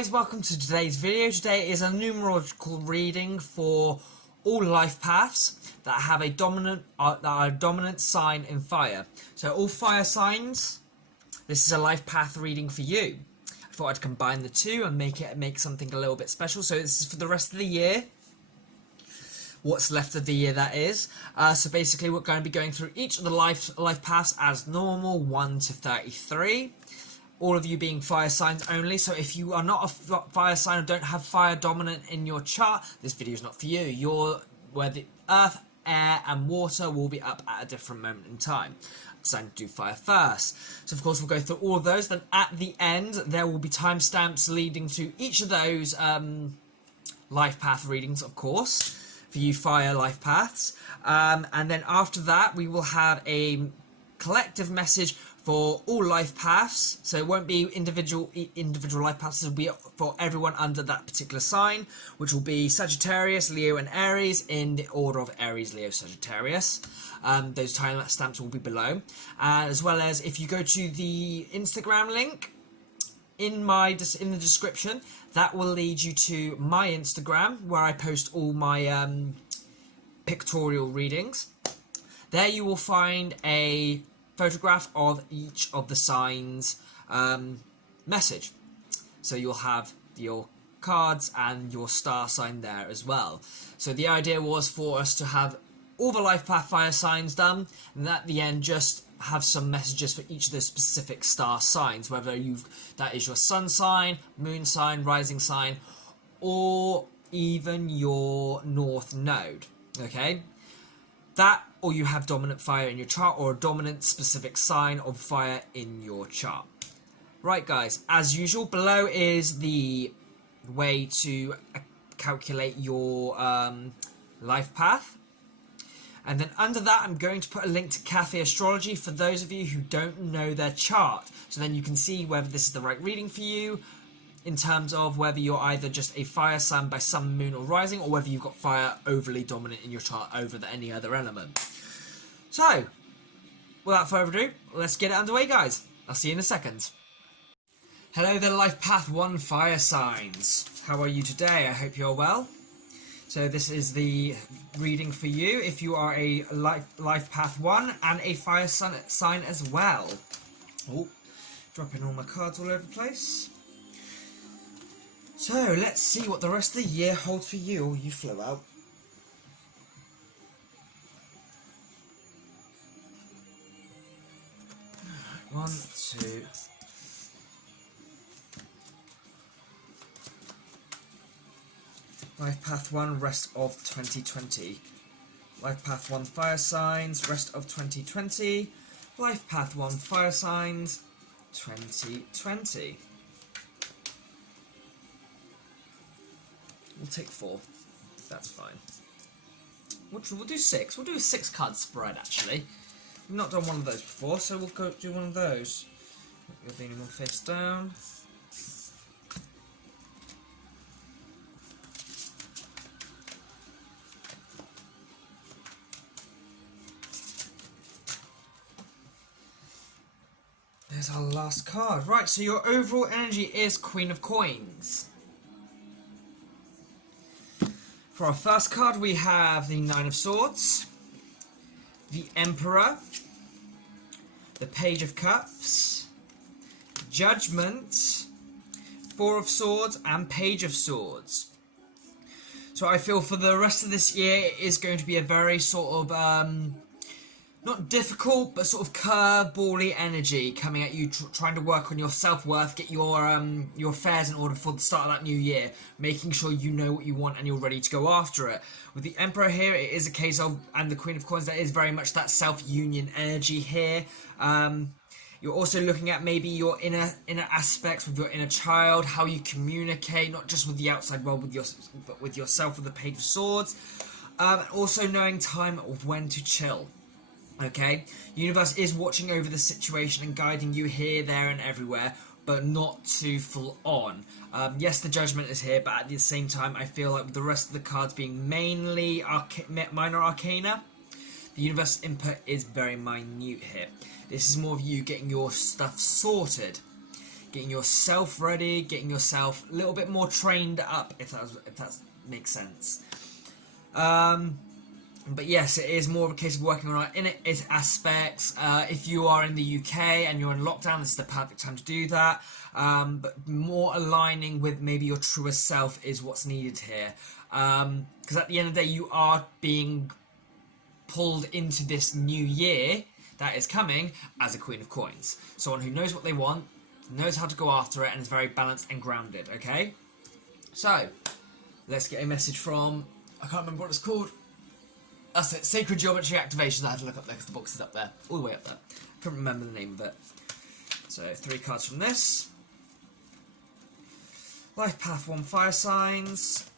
guys, welcome to today's video. Today is a numerological reading for all life paths that have a dominant sign in fire. So all fire signs, this is a life path reading for you. I thought I'd combine the two and make something a little bit special. So this is for the rest of the year. What's left of the year, that is. So basically we're going to be going through each of the life paths as normal, 1 to 33. All of you being fire signs only, so if you are not a fire sign or don't have fire dominant in your chart, this video is not for you. Where the earth, air and water will be up at a different moment in time. I'm deciding to do fire first. So of course we'll go through all of those, then at the end there will be timestamps leading to each of those life path readings, of course, for you fire life paths. And then after that we will have a collective message for all life paths, so it won't be individual life paths, it will be for everyone under that particular sign, which will be Sagittarius, Leo and Aries in the order of Aries, Leo, Sagittarius. Those timestamps will be below, as well as if you go to the Instagram link in the description, that will lead you to my Instagram where I post all my pictorial readings. There you will find a photograph of each of the signs message, so you'll have your cards and your star sign there as well. So the idea was for us to have all the life path fire signs done, and at the end just have some messages for each of the specific star signs, whether that is your sun sign, moon sign, rising sign, or even your north node. Okay, that, or you have dominant fire in your chart, or a dominant specific sign of fire in your chart. Right guys, as usual, below is the way to calculate your life path. And then under that I'm going to put a link to Cafe Astrology for those of you who don't know their chart. So then you can see whether this is the right reading for you, in terms of whether you're either just a fire sign by sun, moon or rising, or whether you've got fire overly dominant in your chart over any other element. So, without further ado, let's get it underway guys. I'll see you in a second. Hello there life path 1 fire signs. How are you today? I hope you're well. So this is the reading for you if you are a life path 1 and a fire sign as well. Oh, dropping all my cards all over the place. So, let's see what the rest of the year holds for you. Oh, you flew out. One, two. Life Path 1, rest of 2020. Life Path 1, fire signs, rest of 2020. Life Path 1, fire signs, 2020. We'll take 4. That's fine. We'll do 6. We'll do a 6-card spread, actually. We've not done one of those before, so we'll go do one of those. You're leaning one face down. There's our last card. Right, so your overall energy is Queen of Coins. For our first card, we have the 9 of Swords, the Emperor, the Page of Cups, Judgment, 4 of Swords, and Page of Swords. So I feel for the rest of this year, it is going to be a very sort of, not difficult, but sort of curveball-y energy coming at you, trying to work on your self-worth, get your affairs in order for the start of that new year, making sure you know what you want and you're ready to go after it. With the Emperor here, it is a case of, and the Queen of Coins, that is very much that self-union energy here. You're also looking at maybe your inner aspects with your inner child, how you communicate, not just with the outside world, but with yourself with the Page of Swords. Also knowing time of when to chill. Okay, universe is watching over the situation and guiding you here, there and everywhere, but not too full on. Yes, the Judgment is here, but at the same time I feel like with the rest of the cards being mainly minor arcana, the universe input is very minute here. This is more of you getting your stuff sorted. getting yourself ready, getting yourself a little bit more trained up, if that makes sense. But yes, it is more of a case of working on its aspects. If you are in the UK and you're in lockdown, this is the perfect time to do that. But more aligning with maybe your truest self is what's needed here. Because at the end of the day, you are being pulled into this new year that is coming as a Queen of Coins. Someone who knows what they want, knows how to go after it, and is very balanced and grounded, okay? So, let's get a message from, I can't remember what it's called. That's it, Sacred Geometry Activation. I had to look up there because the box is up there, all the way up there. I couldn't remember the name of it. So, 3 cards from this. Life Path 1 Fire Signs.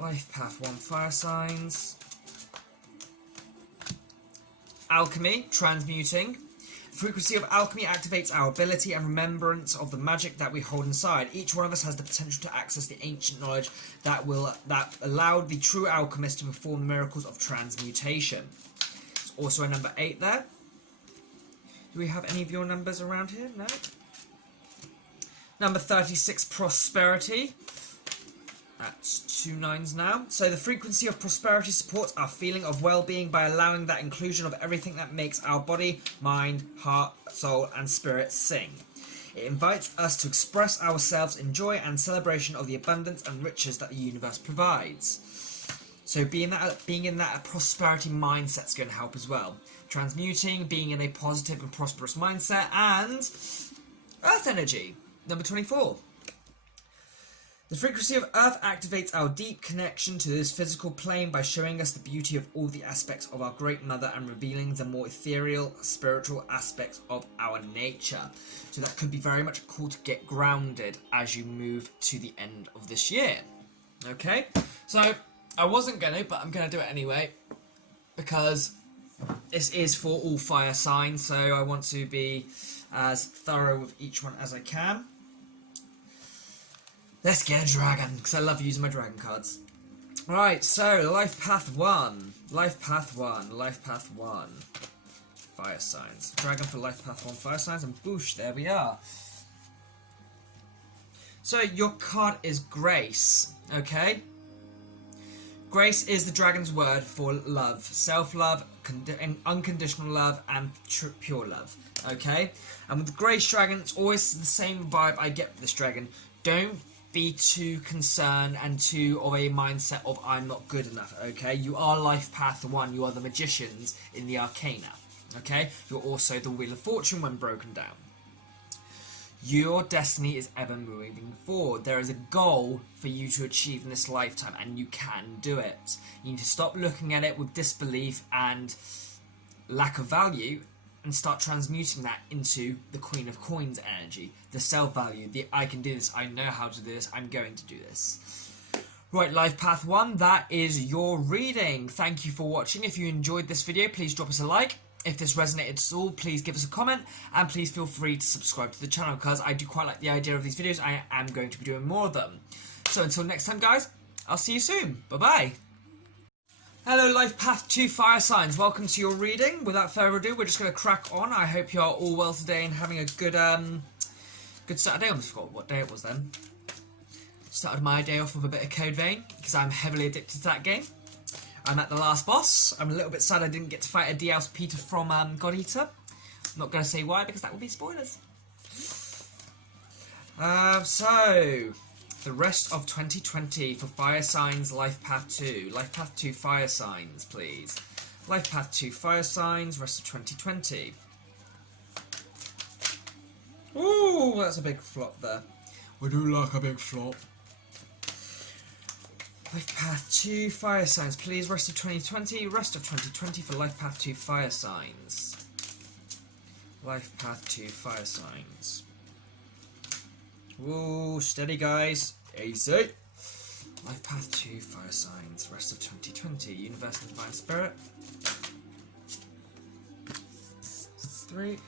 Life Path 1 Fire Signs. Alchemy, Transmuting. The frequency of alchemy activates our ability and remembrance of the magic that we hold inside. Each one of us has the potential to access the ancient knowledge that allowed the true alchemist to perform the miracles of transmutation. There's also a number 8 there. Do we have any of your numbers around here? No. Number 36, Prosperity. That's 2 9s now. So the frequency of prosperity supports our feeling of well-being by allowing that inclusion of everything that makes our body, mind, heart, soul, and spirit sing. It invites us to express ourselves in joy and celebration of the abundance and riches that the universe provides. So being in that prosperity mindset is going to help as well. Transmuting, being in a positive and prosperous mindset, and Earth Energy, number 24. The frequency of Earth activates our deep connection to this physical plane by showing us the beauty of all the aspects of our Great Mother and revealing the more ethereal, spiritual aspects of our nature. So that could be very much cool to get grounded as you move to the end of this year. Okay, so I wasn't going to, but I'm going to do it anyway, because this is for all fire signs, so I want to be as thorough with each one as I can. Let's get a dragon, because I love using my dragon cards. Alright, so Life Path 1. Life Path 1. Life Path 1. Fire signs. Dragon for Life Path 1 fire signs, and boosh, there we are. So your card is Grace, okay? Grace is the dragon's word for love. Self-love, unconditional love, and pure love, okay? And with the Grace dragon, it's always the same vibe I get with this dragon. Don't be too concerned and too of a mindset of I'm not good enough, okay? You are Life Path 1, you are the magicians in the Arcana, okay? You're also the Wheel of Fortune when broken down. Your destiny is ever moving forward. There is a goal for you to achieve in this lifetime, and you can do it. You need to stop looking at it with disbelief and lack of value, and start transmuting that into the Queen of Coins energy, the self-value, the I can do this, I know how to do this, I'm going to do this. Right, Life Path 1, that is your reading. Thank you for watching. If you enjoyed this video, please drop us a like. If this resonated at all, please give us a comment, and please feel free to subscribe to the channel, because I do quite like the idea of these videos. I am going to be doing more of them. So until next time, guys, I'll see you soon. Bye-bye. Hello, Life Path 2 fire signs. Welcome to your reading. Without further ado, we're just going to crack on. I hope you are all well today and having a good good Saturday. I almost forgot what day it was then. Started my day off with a bit of Code Vein, because I'm heavily addicted to that game. I'm at the last boss. I'm a little bit sad I didn't get to fight a D-House Peter from God Eater. I'm not going to say why, because that would be spoilers. So, the rest of 2020 for fire signs, Life Path 2. Life Path 2 fire signs, please. Life Path 2 fire signs, rest of 2020. Ooh, that's a big flop there. We do like a big flop. Life Path 2 fire signs, please. Rest of 2020. Rest of 2020 for Life Path 2 fire signs. Life Path 2 fire signs. Whoa, steady guys. Easy. Life Path 2 fire signs. Rest of 2020. Universe and Divine Spirit. 3.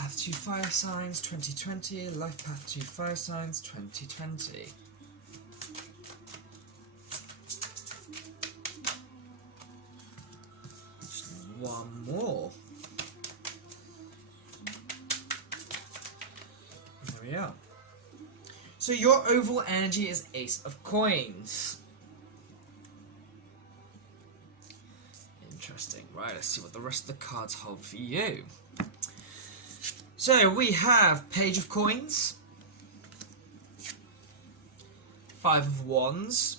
path to fire signs 2020. Life path to fire signs 2020. Just one more. There we are. So your overall energy is Ace of Coins. Interesting. Right, let's see what the rest of the cards hold for you. So we have Page of Coins, Five of Wands,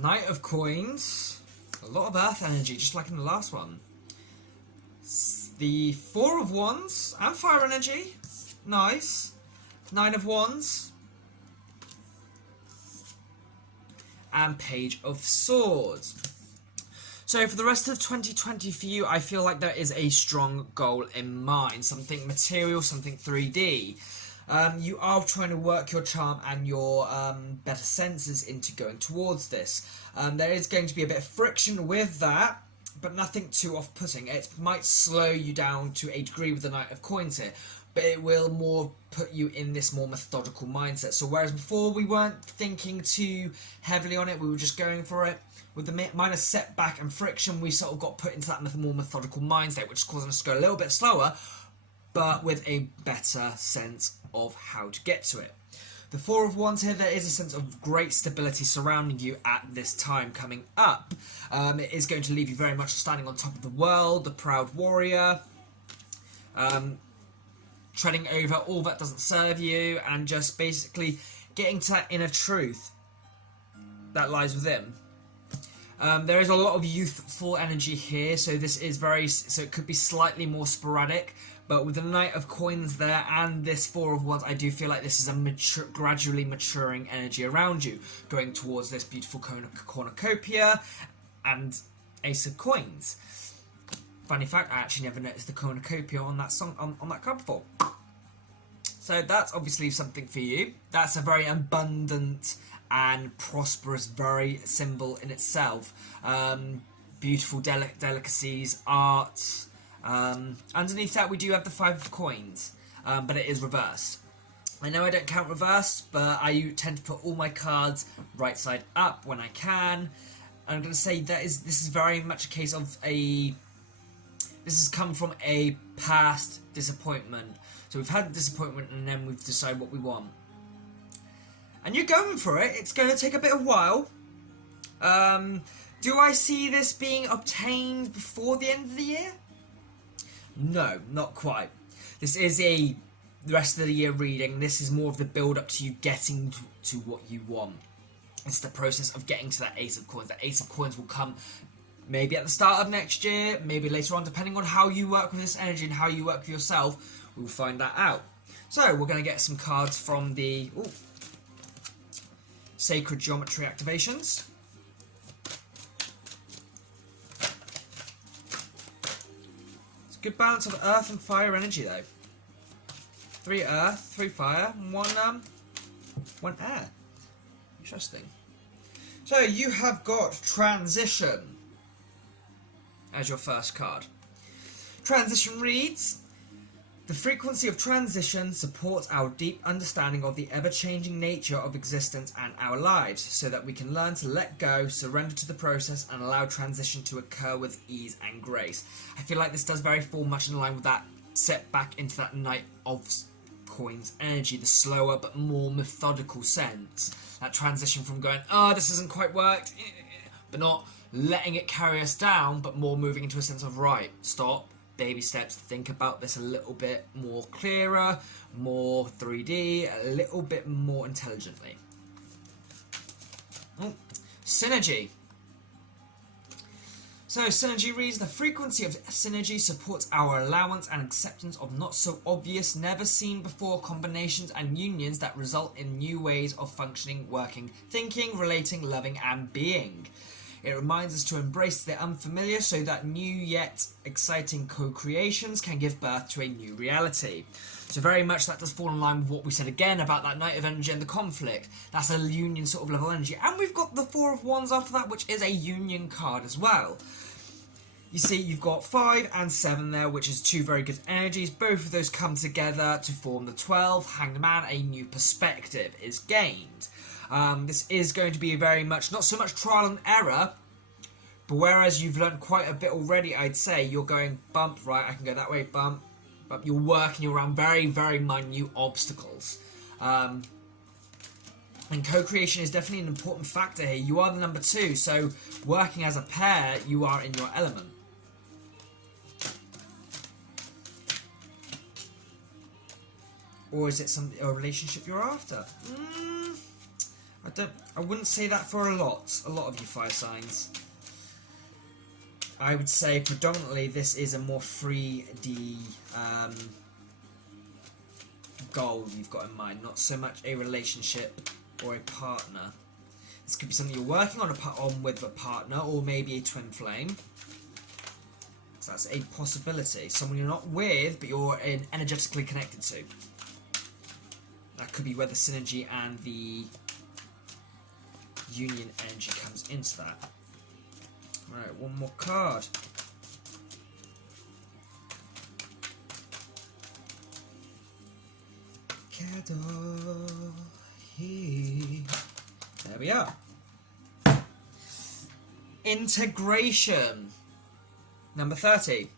Knight of Coins, a lot of Earth energy, just like in the last one. The Four of Wands and Fire energy, nice. Nine of Wands, and Page of Swords. So for the rest of 2020 for you, I feel like there is a strong goal in mind. Something material, something 3D. You are trying to work your charm and your better senses into going towards this. There is going to be a bit of friction with that, but nothing too off-putting. It might slow you down to a degree with the Knight of Coins here, but it will more put you in this more methodical mindset. So whereas before we weren't thinking too heavily on it, we were just going for it. With the minor setback and friction, we sort of got put into that more methodical mindset, which is causing us to go a little bit slower, but with a better sense of how to get to it. The Four of Wands here, there is a sense of great stability surrounding you at this time coming up. It is going to leave you very much standing on top of the world, the proud warrior, treading over all that doesn't serve you, and just basically getting to that inner truth that lies within. There is a lot of youthful energy here, so this is so it could be slightly more sporadic, but with the Knight of Coins there and this Four of Wands, I do feel like this is a gradually maturing energy around you, going towards this beautiful cornucopia and Ace of Coins. Funny fact, I actually never noticed the cornucopia on that song on that card before. So that's obviously something for you. That's a very abundant and prosperous, very symbol in itself. Beautiful delicacies, art. Underneath that we do have the Five of Coins, but it is reversed. I know I don't count reverse, but I tend to put all my cards right side up when I can. I'm going to say this is very much a case of this has come from a past disappointment. So we've had a disappointment and then we've decided what we want. And you're going for it. It's going to take a bit of while. Do I see this being obtained before the end of the year? No, not quite. This is the rest of the year reading. This is more of the build-up to you getting to what you want. It's the process of getting to that Ace of Coins. That Ace of Coins will come maybe at the start of next year, maybe later on, depending on how you work with this energy and how you work with yourself. We'll find that out. So we're going to get some cards from the Sacred Geometry activations. It's a good balance of earth and fire energy though. 3 earth, 3 fire, and 1 air. Interesting. So you have got Transition as your first card. Transition reads: the frequency of transition supports our deep understanding of the ever-changing nature of existence and our lives, so that we can learn to let go, surrender to the process, and allow transition to occur with ease and grace. I feel like this does very much in line with that setback into that Knight of Coins energy, the slower but more methodical sense. That transition from going, oh, this hasn't quite worked, but not letting it carry us down, but more moving into a sense of, right, stop, baby steps, think about this a little bit more clearer, more 3D, a little bit more intelligently. Synergy. So synergy reads: the frequency of synergy supports our allowance and acceptance of not so obvious, never seen before combinations and unions that result in new ways of functioning, working, thinking, relating, loving and being. It reminds us to embrace the unfamiliar so that new yet exciting co-creations can give birth to a new reality. So very much that does fall in line with what we said again about that Knight of Energy and the conflict. That's a union sort of level energy. And we've got the Four of Wands after that, which is a union card as well. You see, you've got 5 and 7 there, which is 2 very good energies. Both of those come together to form the 12. Hanged Man, a new perspective is gained. This is going to be very much, not so much trial and error, but whereas you've learned quite a bit already, I'd say, you're going bump, right, I can go that way, bump, bump. You're working around very, very minute obstacles. And co-creation is definitely an important factor here. You are the number 2, so working as a pair, you are in your element. Or is it a relationship you're after? I wouldn't say that for a lot of you fire signs. I would say predominantly this is a more 3D goal you've got in mind, not so much a relationship or a partner. This could be something you're working on with a partner, or maybe a twin flame. So that's a possibility. Someone you're not with, but you're energetically connected to. That could be where the synergy and the union energy comes into that. Right, one more card. There we are. Integration. Number 30.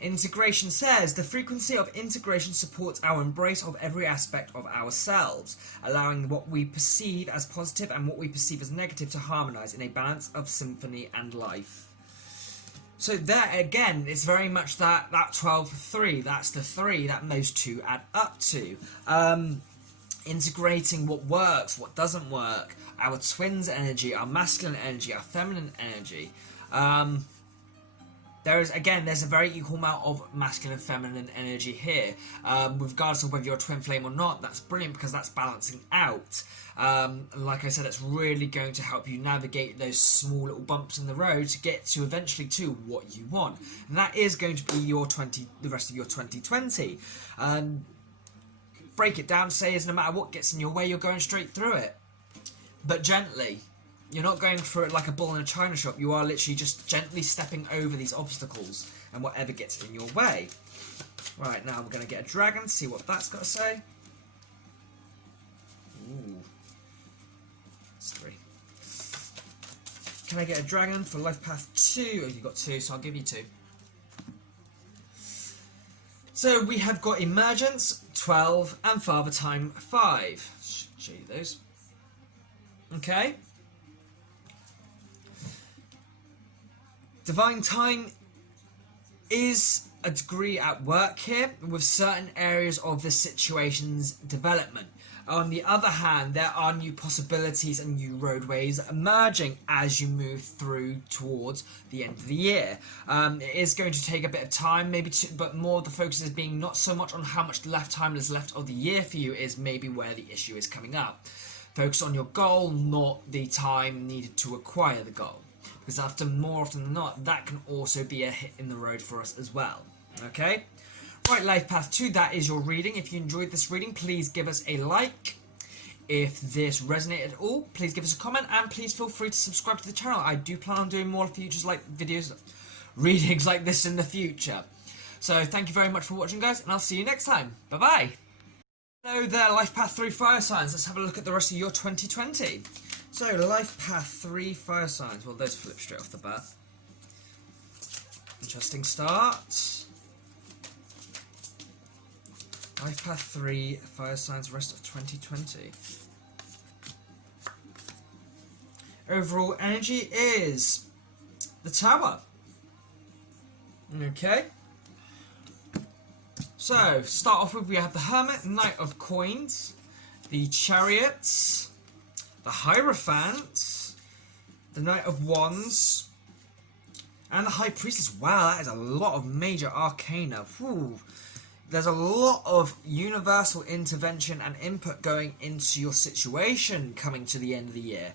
Integration says, the frequency of integration supports our embrace of every aspect of ourselves, allowing what we perceive as positive and what we perceive as negative to harmonise in a balance of symphony and life. So there again, it's very much that 12-3, that's the 3 that those two add up to. Integrating what works, what doesn't work, our twins energy, our masculine energy, our feminine energy. There's a very equal amount of masculine and feminine energy here. Regardless of whether you're a twin flame or not, that's brilliant because that's balancing out. Like I said, it's really going to help you navigate those small little bumps in the road to get to eventually to what you want. And that is going to be the rest of your 2020. Break it down, say is no matter what gets in your way, you're going straight through it. But gently. You're not going through it like a bull in a china shop. You are literally just gently stepping over these obstacles and whatever gets in your way. Right, now we're going to get a dragon, see what that's got to say. Ooh. It's 3. Can I get a dragon for life path 2? Oh, you've got 2, so I'll give you 2. So we have got emergence, 12, and father time 5. Should show you those. Okay. Divine time is a degree at work here with certain areas of the situation's development. On the other hand, there are new possibilities and new roadways emerging as you move through towards the end of the year. It is going to take a bit of time, but more the focus is being not so much on how much time is left of the year for you, is maybe where the issue is coming up. Focus on your goal, not the time needed to acquire the goal. Because more often than not, that can also be a hit in the road for us as well. Okay? Right, life path 2, that is your reading. If you enjoyed this reading, please give us a like. If this resonated at all, please give us a comment, and please feel free to subscribe to the channel. I do plan on doing more readings like this in the future. So thank you very much for watching, guys, and I'll see you next time. Bye-bye. Hello there, life path 3 fire signs. Let's have a look at the rest of your 2020. So, life path 3 fire signs. Well, those flip straight off the bat. Interesting start. Life path 3 fire signs, rest of 2020. Overall energy is the Tower. Okay. So, start off with, we have the Hermit, Knight of Coins, the Chariots, the Hierophant, the Knight of Wands, and the High Priestess. Wow, that is a lot of major arcana. Whew. There's a lot of universal intervention and input going into your situation coming to the end of the year.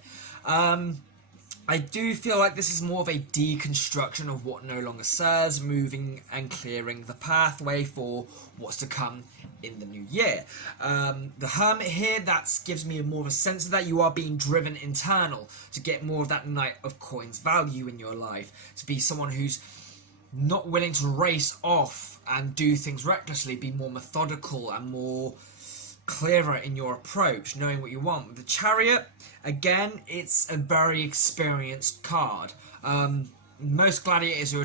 I do feel like this is more of a deconstruction of what no longer serves, moving and clearing the pathway for what's to come in the new year. The Hermit here, that gives me more of a sense of that you are being driven internal to get more of that Knight of Coins value in your life, to be someone who's not willing to race off and do things recklessly, be more methodical and more clearer in your approach, knowing what you want. With the Chariot, again, it's a very experienced card. Most gladiators who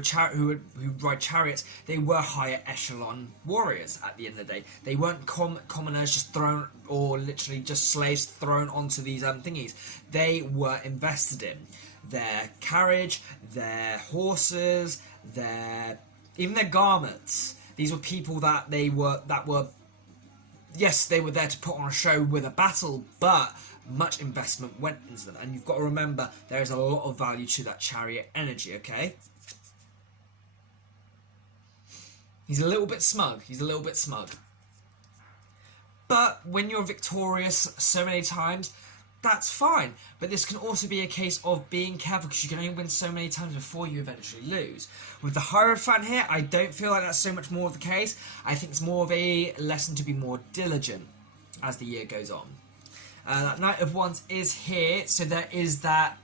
ride chariots, they were higher echelon warriors at the end of the day. They weren't commoners just thrown, or literally just slaves thrown onto these thingies. They were invested in their carriage, their horses, even their garments. These were people that were yes, they were there to put on a show with a battle, but much investment went into them. And you've got to remember, there is a lot of value to that chariot energy, okay? He's a little bit smug. But when you're victorious so many times, that's fine. But this can also be a case of being careful, because you can only win so many times before you eventually lose. With the Hierophant here, I don't feel like that's so much more of the case. I think it's more of a lesson to be more diligent as the year goes on. That Knight of Wands is here, so there is that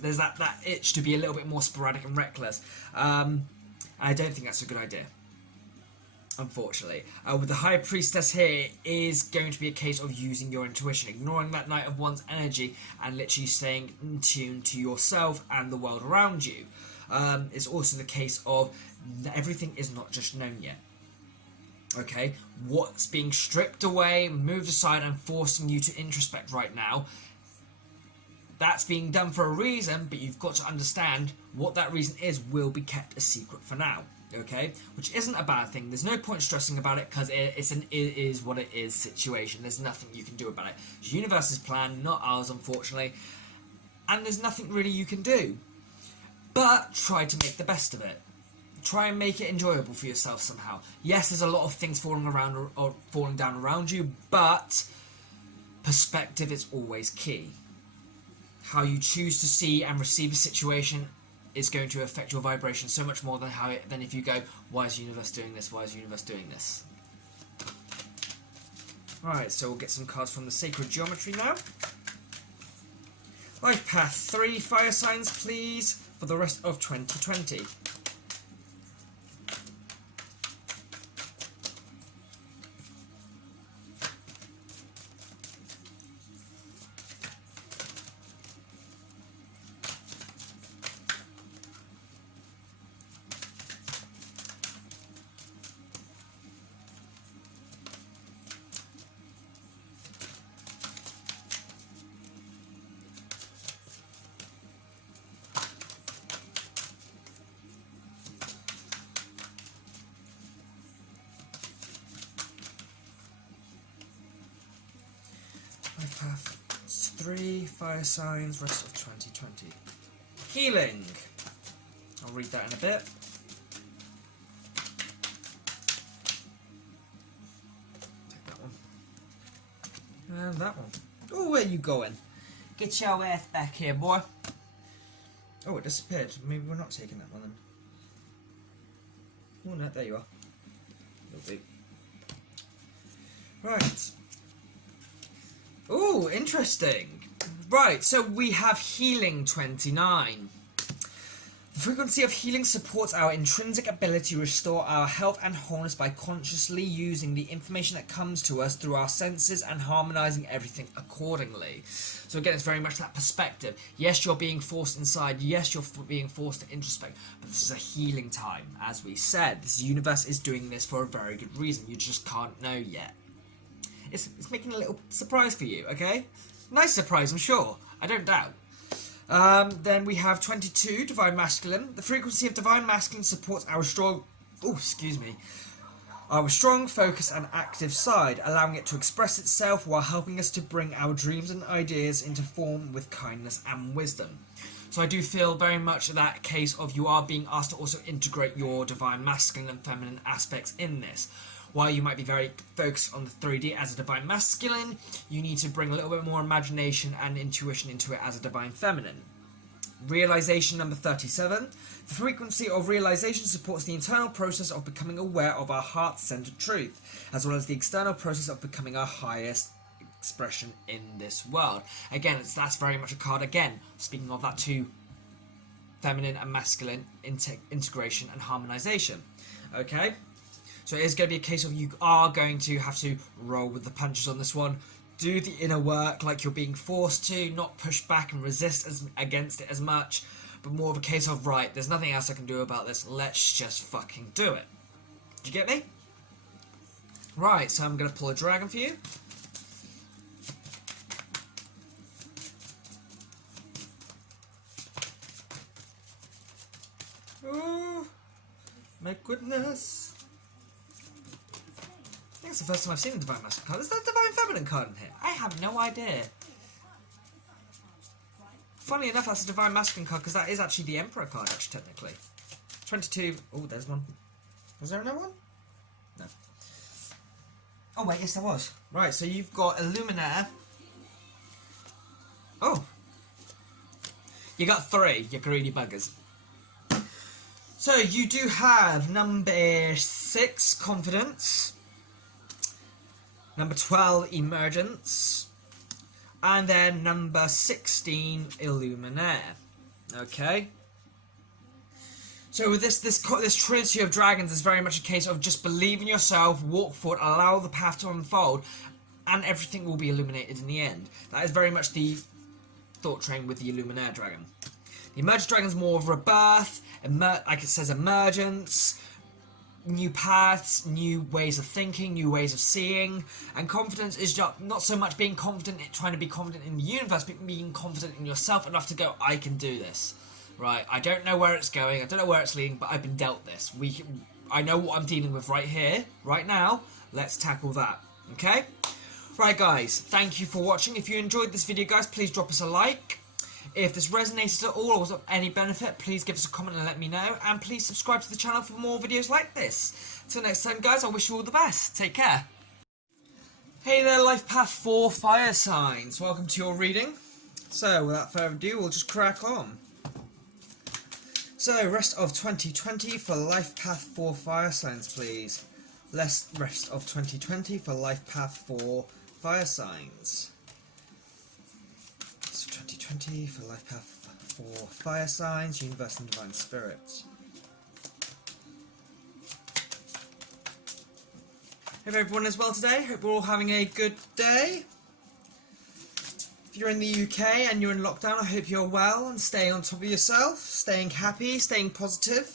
there's that itch to be a little bit more sporadic and reckless. I don't think that's a good idea, unfortunately. With the High Priestess here, is going to be a case of using your intuition, ignoring that Knight of Wands energy and literally staying in tune to yourself and the world around you. It's also the case of everything is not just known yet. Okay, what's being stripped away, moved aside, and forcing you to introspect right now, that's being done for a reason, but you've got to understand what that reason is will be kept a secret for now. Okay, which isn't a bad thing. There's no point stressing about it, because it is what it is situation. There's nothing you can do about it. It's the universe's plan, not ours, unfortunately, and there's nothing really you can do. But try to make the best of it. Try and make it enjoyable for yourself somehow. Yes, there's a lot of things falling down around you, but perspective is always key. How you choose to see and receive a situation is going to affect your vibration so much more than if you go, why is the universe doing this? Why is the universe doing this? Alright, so we'll get some cards from the Sacred Geometry now. Life Path, 3 fire signs, please, for the rest of 2020. Path, 3 fire signs, rest of 2020. Healing. I'll read that in a bit. Take that one. And that one. Oh, where you going? Get your ass back here, boy. Oh, it disappeared. Maybe we're not taking that one then. Oh, no, there you are. Lovely. Right. Oh, interesting. Right, so we have Healing 29. The frequency of healing supports our intrinsic ability to restore our health and wholeness by consciously using the information that comes to us through our senses and harmonizing everything accordingly. So again, it's very much that perspective. Yes, you're being forced inside. Yes, you're being forced to introspect. But this is a healing time. As we said, this universe is doing this for a very good reason. You just can't know yet. It's making a little surprise for you, okay? Nice surprise, I'm sure. I don't doubt. Then we have 22, Divine Masculine. The frequency of Divine Masculine supports our strong... Oh, excuse me. Our strong, focused and active side, allowing it to express itself while helping us to bring our dreams and ideas into form with kindness and wisdom. So I do feel very much that case of you are being asked to also integrate your Divine Masculine and Feminine aspects in this. While you might be very focused on the 3D as a Divine Masculine, you need to bring a little bit more imagination and intuition into it as a Divine Feminine. Realization number 37. The frequency of realization supports the internal process of becoming aware of our heart-centered truth, as well as the external process of becoming our highest expression in this world. Again, that's very much a card, again, speaking of that too feminine and masculine integration and harmonization. Okay, so it is going to be a case of you are going to have to roll with the punches on this one. Do the inner work like you're being forced to, not push back and resist against it as much, but more of a case of, right, there's nothing else I can do about this, let's just fucking do it. Do you get me? Right, so I'm going to pull a dragon for you. Oh, my goodness. I think it's the first time I've seen a Divine Masculine card. Is that a Divine Feminine card in here? I have no idea. Funny enough, that's a Divine Masculine card, because that is actually the Emperor card, actually, technically. 22... Oh, there's one. Was there another one? No. Oh, wait, yes, there was. Right, so you've got a Luminaire. Oh. You got 3, you greedy buggers. So, you do have number 6, Confidence. Number 12, Emergence. And then number 16, Illuminaire. Okay. So with this trinity of dragons is very much a case of just believe in yourself, walk forward, allow the path to unfold, and everything will be illuminated in the end. That is very much the thought train with the Illuminaire dragon. The Emergent dragon is more of rebirth, like it says, emergence, new paths, new ways of thinking, new ways of seeing, and confidence is just not so much being confident, trying to be confident in the universe, but being confident in yourself enough to go, I can do this. Right, I don't know where it's going, I don't know where it's leading, but I've been dealt this. I know what I'm dealing with right here, right now. Let's tackle that, okay? Right, guys, thank you for watching. If you enjoyed this video, guys, please drop us a like. If this resonated at all or was of any benefit, please give us a comment and let me know. And please subscribe to the channel for more videos like this. Till next time, guys, I wish you all the best. Take care. Hey there, Life Path 4 Fire Signs. Welcome to your reading. So, without further ado, we'll just crack on. So, rest of 2020 for Life Path 4 Fire Signs, please. Rest of 2020 for Life Path 4 Fire Signs. So 2020 for Life Path 4 Fire Signs, Universe and Divine Spirit. Hope everyone is well today. Hope we're all having a good day. If you're in the UK and you're in lockdown, I hope you're well and staying on top of yourself, staying happy, staying positive.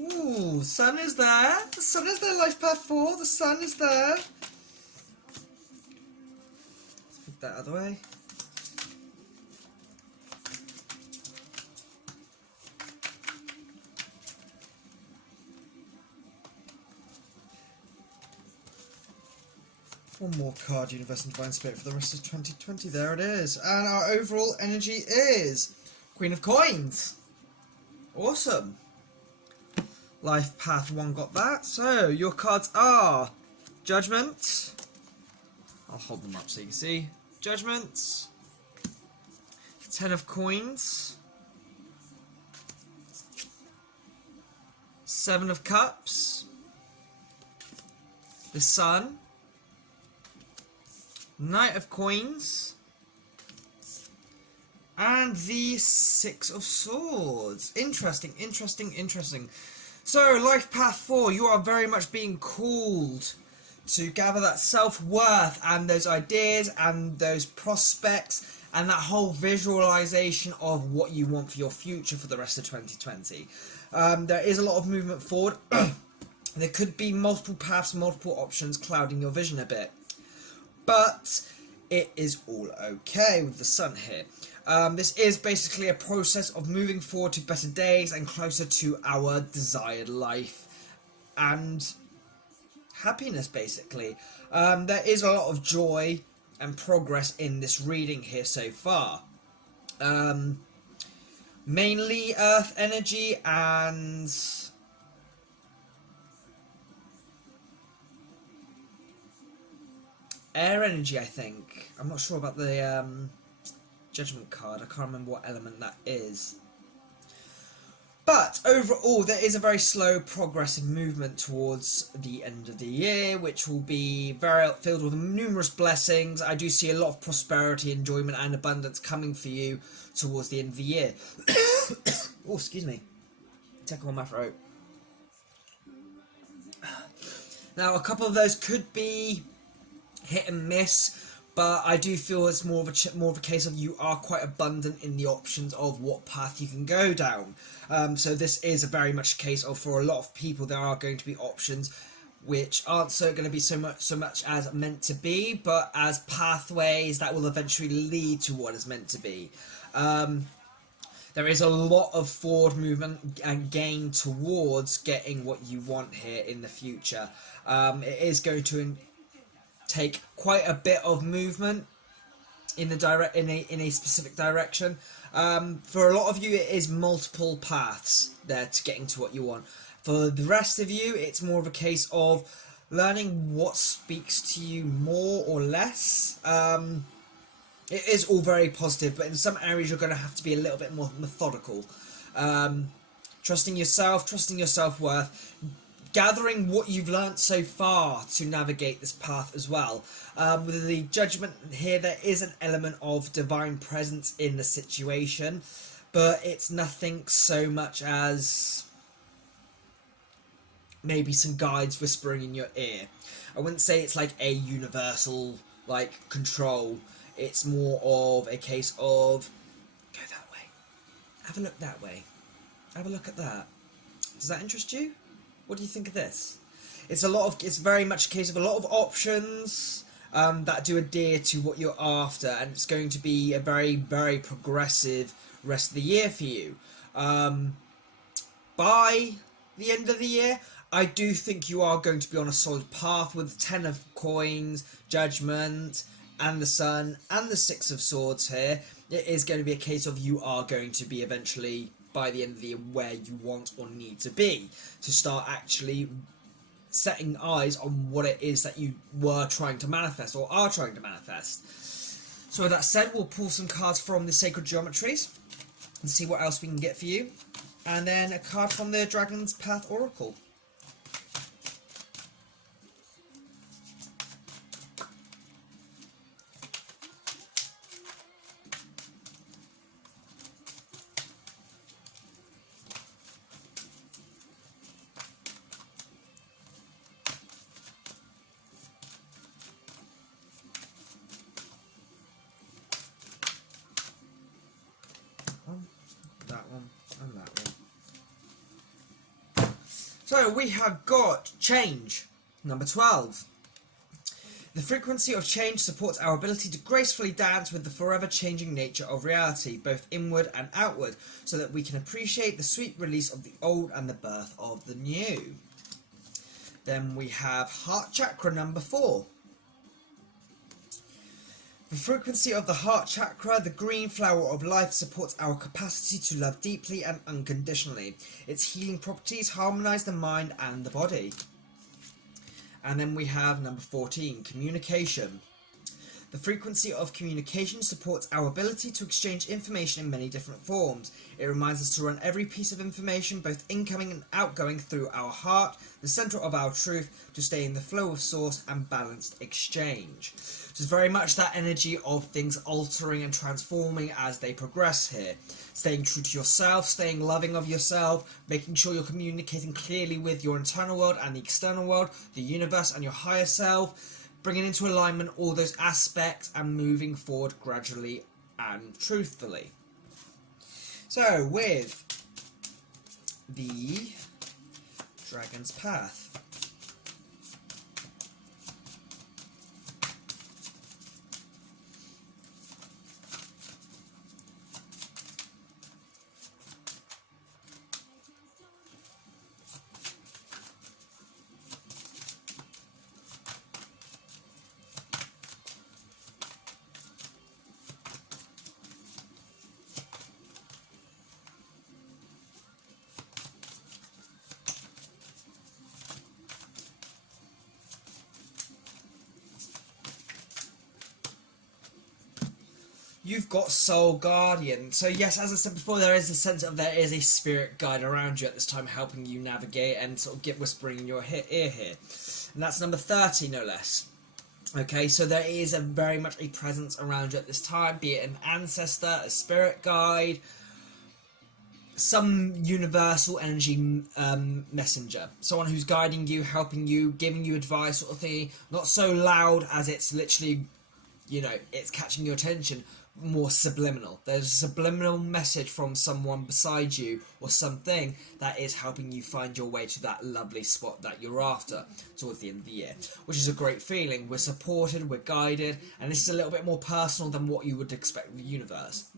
Ooh, sun is there. The sun is there, Life Path 4. The sun is there. Let's put that out of the way. One more card, Universe and Divine Spirit, for the rest of 2020. There it is. And our overall energy is Queen of Coins. Awesome. Life Path 1 got that. So, your cards are Judgment. I'll hold them up so you can see. Judgment. 10 of Coins. 7 of Cups. The Sun. Knight of Coins. And the 6 of Swords. Interesting, interesting, interesting. So, Life Path 4, you are very much being called to gather that self-worth and those ideas and those prospects and that whole visualization of what you want for your future for the rest of 2020. There is a lot of movement forward. There could be multiple paths, multiple options clouding your vision a bit. But it is all okay with the sun here. This is basically a process of moving forward to better days and closer to our desired life and happiness, basically. There is a lot of joy and progress in this reading here so far. Mainly earth energy and air energy, I think. I'm not sure about the judgment card. I can't remember what element that is. But overall, there is a very slow, progressive movement towards the end of the year, which will be very filled with numerous blessings. I do see a lot of prosperity, enjoyment, and abundance coming for you towards the end of the year. Oh, excuse me. Tickle on my throat. Now, a couple of those could be hit and miss, but I do feel it's more of a case of you are quite abundant in the options of what path you can go down. So this is a very much a case of, for a lot of people, there are going to be options which aren't going to be so much as meant to be, but as pathways that will eventually lead to what is meant to be. There is a lot of forward movement and gain towards getting what you want here in the future. It is going to take quite a bit of movement in a specific direction. For a lot of you, it is multiple paths there to getting to what you want. For the rest of you, it's more of a case of learning what speaks to you more or less. It is all very positive, but in some areas you're going to have to be a little bit more methodical. Trusting yourself, trusting your self-worth, gathering what you've learnt so far to navigate this path as well. With the judgment here, there is an element of divine presence in the situation, but it's nothing so much as maybe some guides whispering in your ear. I wouldn't say it's like a universal like control. It's more of a case of go that way, have a look that way, have a look at that. Does that interest you? What do you think of this? It's very much a case of a lot of options that do adhere to what you're after, and it's going to be a very, very progressive rest of the year for you. By the end of the year, I do think you are going to be on a solid path with the 10 of coins, judgment, and the sun, and the 6 of swords here. It is going to be a case of you are going to be eventually, by the end of the year, where you want or need to be, to start actually setting eyes on what it is that you were trying to manifest or are trying to manifest. So with that said, we'll pull some cards from the sacred geometries and see what else we can get for you, and then a card from the Dragon's Path Oracle. That one, and that one. So we have got change, number 12. The frequency of change supports our ability to gracefully dance with the forever changing nature of reality, both inward and outward, so that we can appreciate the sweet release of the old and the birth of the new. Then we have heart chakra, number 4. The frequency of the heart chakra, the green flower of life, supports our capacity to love deeply and unconditionally. Its healing properties harmonise the mind and the body. And then we have number 14, communication. The frequency of communication supports our ability to exchange information in many different forms. It reminds us to run every piece of information, both incoming and outgoing, through our heart, the centre of our truth, to stay in the flow of source and balanced exchange. So it's very much that energy of things altering and transforming as they progress here. Staying true to yourself, staying loving of yourself, making sure you're communicating clearly with your internal world and the external world, the universe and your higher self, bringing into alignment all those aspects and moving forward gradually and truthfully. So with the Dragon's Path, you've got Soul Guardian. So yes, as I said before, there is a sense of there is a spirit guide around you at this time, helping you navigate and sort of get whispering in your ear here. And that's number 30, no less. Okay, so there is a very much a presence around you at this time, be it an ancestor, a spirit guide, some universal energy messenger, someone who's guiding you, helping you, giving you advice, sort of thing. Not so loud as it's literally, you know, it's catching your attention, more subliminal. There's a subliminal message from someone beside you or something that is helping you find your way to that lovely spot that you're after towards the end of the year, which is a great feeling. We're supported, we're guided, and this is a little bit more personal than what you would expect with the universe.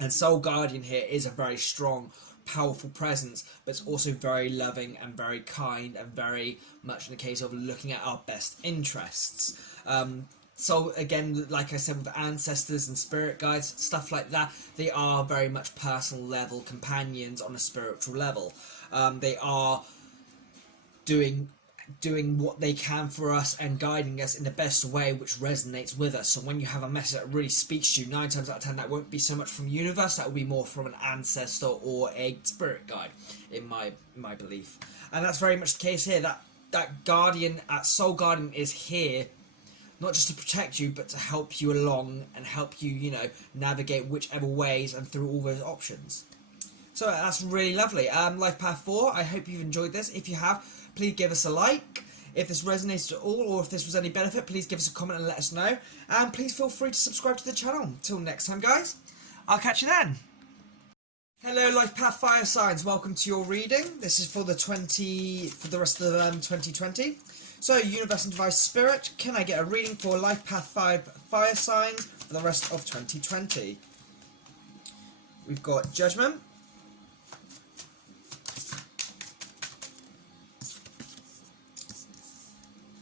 And Soul Guardian here is a very strong, powerful presence, but it's also very loving and very kind and very much in the case of looking at our best interests. So again, like I said, with ancestors and spirit guides, stuff like that, they are very much personal level companions on a spiritual level. They are doing what they can for us and guiding us in the best way which resonates with us. So when you have a message that really speaks to you, 9 times out of 10 that won't be so much from the universe, that will be more from an ancestor or a spirit guide, in my belief. And that's very much the case here. That guardian, Soul Guardian, is here not just to protect you, but to help you along and help you, you know, navigate whichever ways and through all those options. So that's really lovely. Life Path 4, I hope you've enjoyed this. If you have, please give us a like. If this resonates at all, or if this was any benefit, please give us a comment and let us know. And please feel free to subscribe to the channel. Until next time, guys, I'll catch you then. Hello, Life Path Fire Signs. Welcome to your reading. This is for the rest of 2020. So, Universe and Device Spirit, can I get a reading for Life Path 5 Fire Signs for the rest of 2020? We've got Judgment,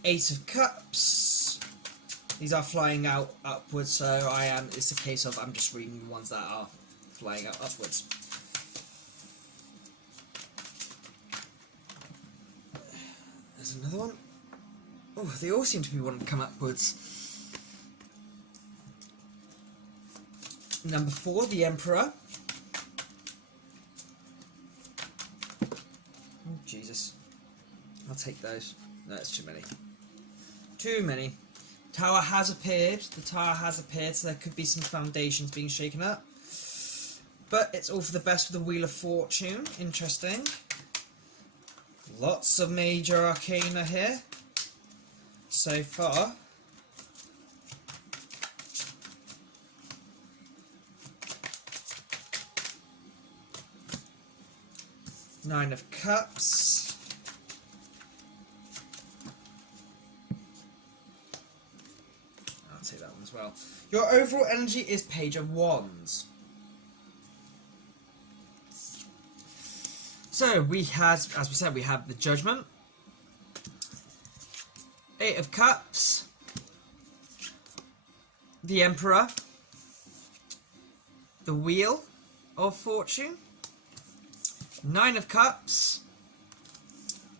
Ace of Cups. These are flying out upwards, so it's a case of I'm just reading the ones that are flying out upwards. There's another one. Oh, they all seem to be wanting to come upwards. Number 4, the Emperor. Oh, Jesus. I'll take those. No, it's too many. Too many. Tower has appeared. The Tower has appeared, so there could be some foundations being shaken up. But it's all for the best with the Wheel of Fortune. Interesting. Lots of major arcana here so far. Nine of Cups. I'll take that one as well. Your overall energy is Page of Wands. So we had, as we said, we have the Judgment, Eight of Cups, the Emperor, the Wheel of Fortune, Nine of Cups,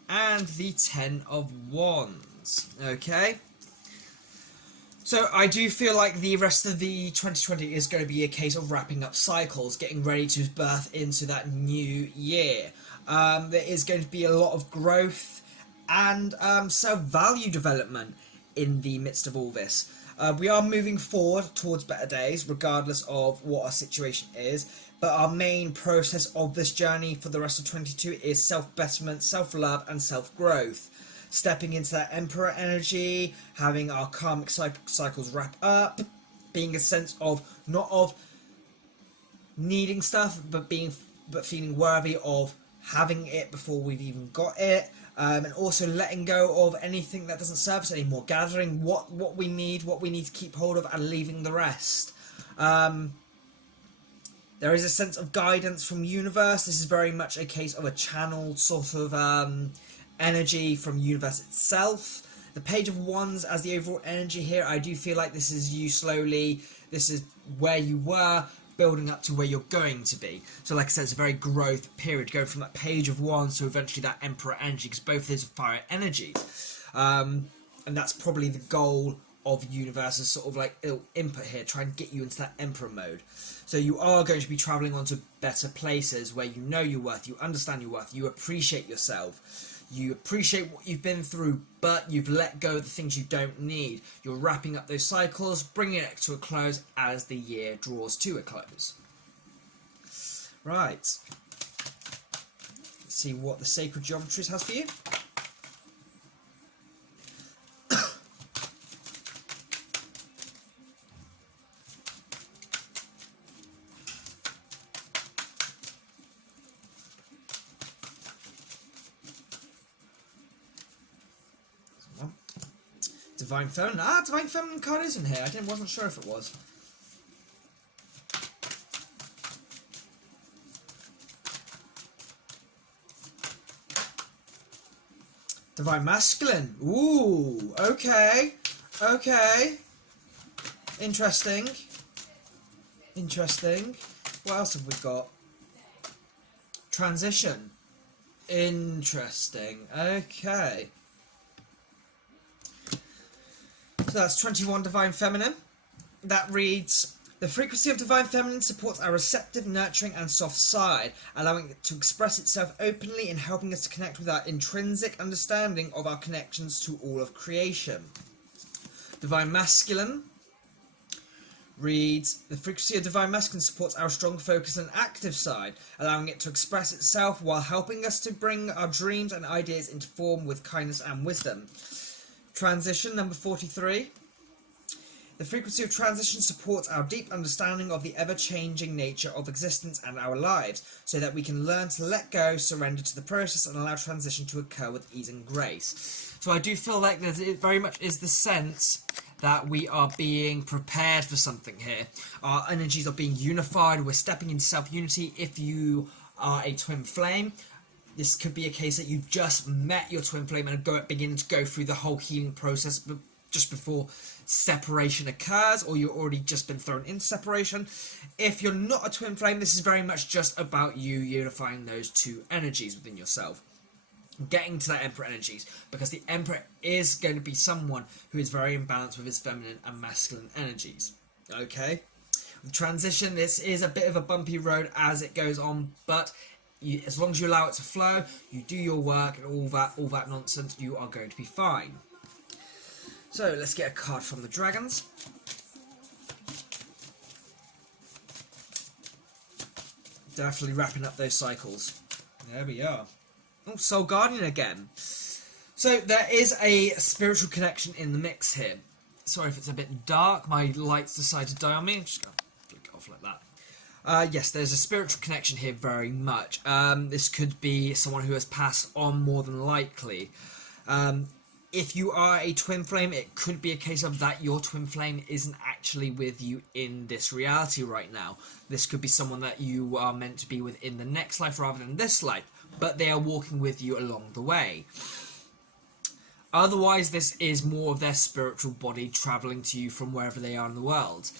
and the Ten of Wands. Okay. So I do feel like the rest of the 2020 is going to be a case of wrapping up cycles, getting ready to birth into that new year. There is going to be a lot of growth and self-value development in the midst of all this. We are moving forward towards better days, regardless of what our situation is. But our main process of this journey for the rest of 2022 is self-betterment, self-love, and self-growth. Stepping into that Emperor energy, having our karmic cycles wrap up, being a sense of not of needing stuff, but feeling worthy of having it before we've even got it, and also letting go of anything that doesn't serve us anymore, gathering what we need to keep hold of, and leaving the rest. There is a sense of guidance from universe. This is very much a case of a channeled sort of energy from universe itself. The Page of Wands as the overall energy here, I do feel like this is you slowly, this is where you were, building up to where you're going to be. So like I said, it's a very growth period, going from that Page of Wands to eventually that Emperor energy, because both of these are fire energies. And that's probably the goal of universe's sort of like input here, trying to get you into that emperor mode. So you are going to be traveling on to better places where you know your worth, you understand your worth, you appreciate yourself, you appreciate what you've been through, but you've let go of the things you don't need. You're wrapping up those cycles, bringing it to a close as the year draws to a close. Right. Let's see what the Sacred Geometries has for you. Divine Feminine. Ah, Divine Feminine card is in here. I wasn't sure if it was. Divine Masculine. Ooh, okay. Okay. Interesting. Interesting. What else have we got? Transition. Interesting. Okay. So that's 21 Divine Feminine. That reads, the frequency of Divine Feminine supports our receptive, nurturing and soft side, allowing it to express itself openly and helping us to connect with our intrinsic understanding of our connections to all of creation. Divine Masculine reads, the frequency of Divine Masculine supports our strong focus and active side, allowing it to express itself while helping us to bring our dreams and ideas into form with kindness and wisdom. Transition, number 43. The frequency of transition supports our deep understanding of the ever-changing nature of existence and our lives, so that we can learn to let go, surrender to the process, and allow transition to occur with ease and grace. So I do feel like there very much is the sense that we are being prepared for something here. Our energies are being unified, we're stepping into self-unity. If you are a twin flame, this could be a case that you just met your twin flame and are beginning to go through the whole healing process just before separation occurs, or you've already just been thrown into separation. If you're not a twin flame, this is very much just about you unifying those two energies within yourself, getting to that Emperor energies, because the Emperor is going to be someone who is very imbalanced with his feminine and masculine energies. Okay? With transition, this is a bit of a bumpy road as it goes on, but as long as you allow it to flow, you do your work and all that nonsense, you are going to be fine. So let's get a card from the dragons. Definitely wrapping up those cycles. There we are. Oh, Soul Guardian again. So there is a spiritual connection in the mix here. Sorry if it's a bit dark. My lights decide to die on me. I'm just going to flick it off like that. Yes, there's a spiritual connection here very much. This could be someone who has passed on, more than likely. If you are a twin flame, it could be a case of that your twin flame isn't actually with you in this reality right now. This could be someone that you are meant to be with in the next life rather than this life, but they are walking with you along the way. Otherwise, this is more of their spiritual body travelling to you from wherever they are in the world.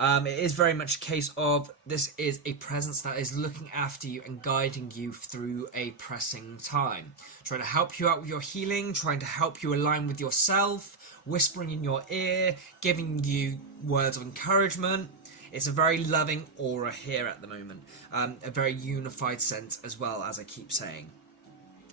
It is very much a case of this is a presence that is looking after you and guiding you through a pressing time. Trying to help you out with your healing, trying to help you align with yourself, whispering in your ear, giving you words of encouragement. It's a very loving aura here at the moment. A very unified sense as well, as I keep saying.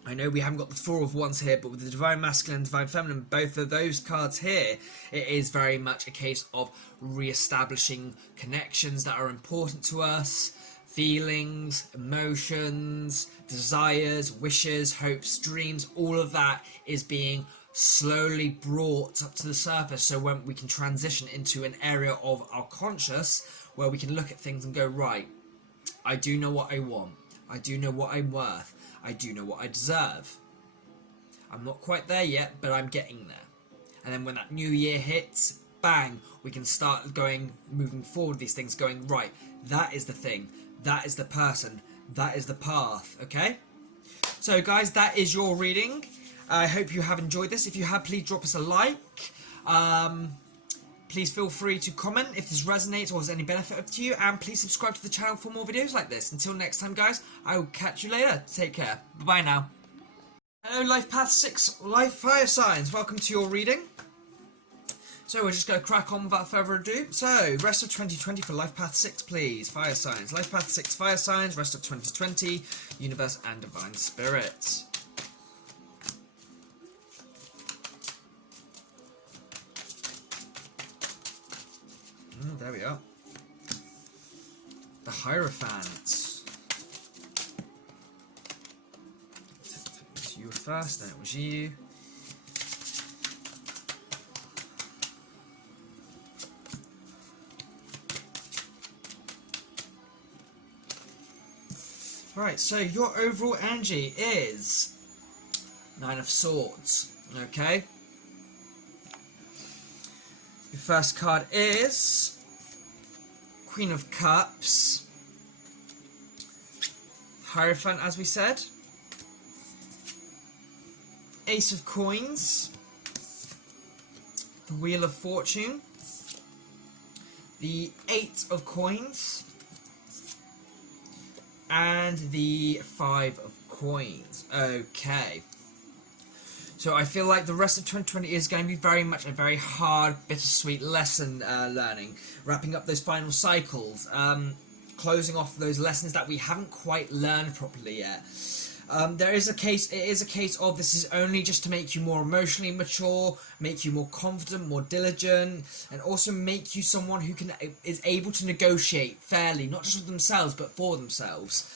I know we haven't got the Four of Wands here, but with the Divine Masculine and Divine Feminine, both of those cards here, it is very much a case of re-establishing connections that are important to us, feelings, emotions, desires, wishes, hopes, dreams, all of that is being slowly brought up to the surface, so when we can transition into an area of our conscious where we can look at things and go, right, I do know what I want, I do know what I'm worth, I do know what I deserve. I'm not quite there yet, but I'm getting there. And then when that new year hits, bang, we can start moving forward these things, going, right, that is the thing, that is the person, that is the path, okay? So guys, that is your reading. I hope you have enjoyed this. If you have, please drop us a like. Please feel free to comment if this resonates or has any benefit to you, and please subscribe to the channel for more videos like this. Until next time, guys, I will catch you later. Take care. Bye-bye now. Hello, Life Path 6 Life Fire Signs. Welcome to your reading. So we're just going to crack on without further ado. So, rest of 2020 for Life Path 6, please. Fire signs. Life Path 6, fire signs. Rest of 2020, Universe and Divine Spirit. There we are. The Hierophant. It was you first, then it was you. Right, so your overall energy is 9 of Swords, okay? Your first card is Queen of Cups, Hierophant, as we said, Ace of Coins, the Wheel of Fortune, the 8 of Coins, and the 5 of Coins. Okay. So I feel like the rest of 2020 is going to be very much a very hard, bittersweet lesson learning. Wrapping up those final cycles. Closing off those lessons that we haven't quite learned properly yet. It is a case of this is only just to make you more emotionally mature, make you more confident, more diligent, and also make you someone who is able to negotiate fairly, not just with themselves, but for themselves.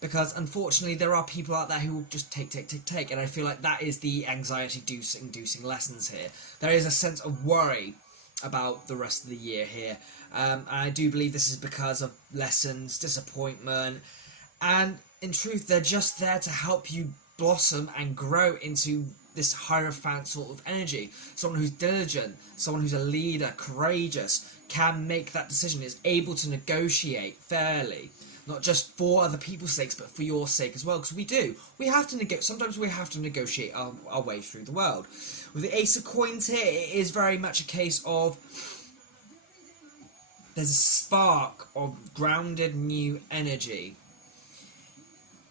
Because unfortunately there are people out there who will just take, and I feel like that is the anxiety-inducing lessons here. There is a sense of worry about the rest of the year here, and I do believe this is because of lessons, disappointment, and in truth they're just there to help you blossom and grow into this Hierophant sort of energy. Someone who's diligent, someone who's a leader, courageous, can make that decision, is able to negotiate fairly. Not just for other people's sakes, but for your sake as well. Because we have to sometimes we have to negotiate our way through the world. With the Ace of Coins here, it is very much a case of there's a spark of grounded new energy.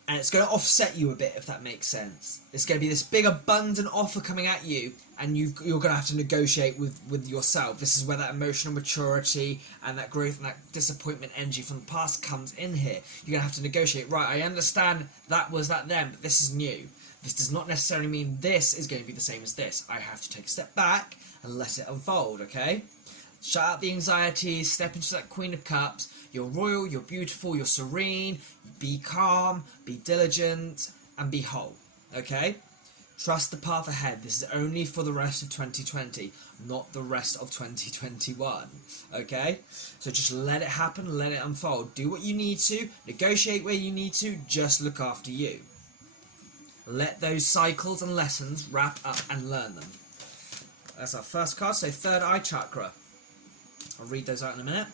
And it's going to offset you a bit, if that makes sense. It's going to be this big abundant offer coming at you, and you're going to have to negotiate with yourself. This is where that emotional maturity and that growth and that disappointment energy from the past comes in here. You're going to have to negotiate. Right, I understand that was that then, but this is new. This does not necessarily mean this is going to be the same as this. I have to take a step back and let it unfold, okay? Shut out the anxieties, step into that Queen of Cups. You're royal, you're beautiful, you're serene, be calm, be diligent, and be whole, okay? Trust the path ahead. This is only for the rest of 2020, not the rest of 2021, okay? So just let it happen, let it unfold. Do what you need to, negotiate where you need to, just look after you. Let those cycles and lessons wrap up and learn them. That's our first card, so third eye chakra. I'll read those out in a minute.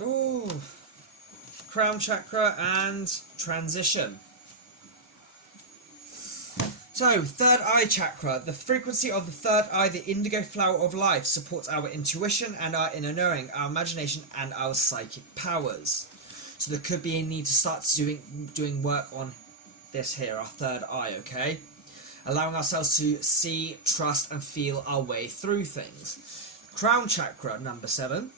Ooh, crown chakra and transition. So, third eye chakra. The frequency of the third eye, the indigo flower of life, supports our intuition and our inner knowing, our imagination and our psychic powers. So there could be a need to start doing work on this here, our third eye, okay? Allowing ourselves to see, trust and feel our way through things. Crown chakra, number 7.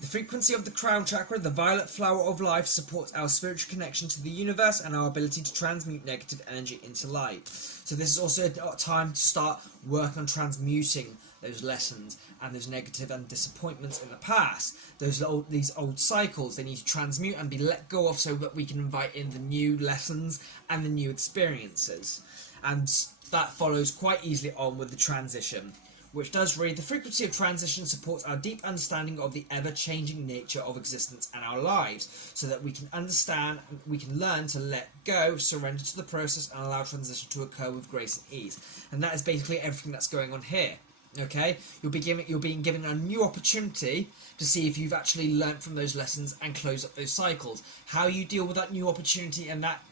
The frequency of the crown chakra, the violet flower of life, supports our spiritual connection to the universe and our ability to transmute negative energy into light. So this is also a time to start work on transmuting those lessons and those negative and disappointments in the past. These old cycles, they need to transmute and be let go of so that we can invite in the new lessons and the new experiences. And that follows quite easily on with the transition, which does read, the frequency of transition supports our deep understanding of the ever-changing nature of existence and our lives, so that we can understand, we can learn to let go, surrender to the process, and allow transition to occur with grace and ease. And that is basically everything that's going on here. Okay, you're being given a new opportunity to see if you've actually learnt from those lessons and close up those cycles. How you deal with that new opportunity and that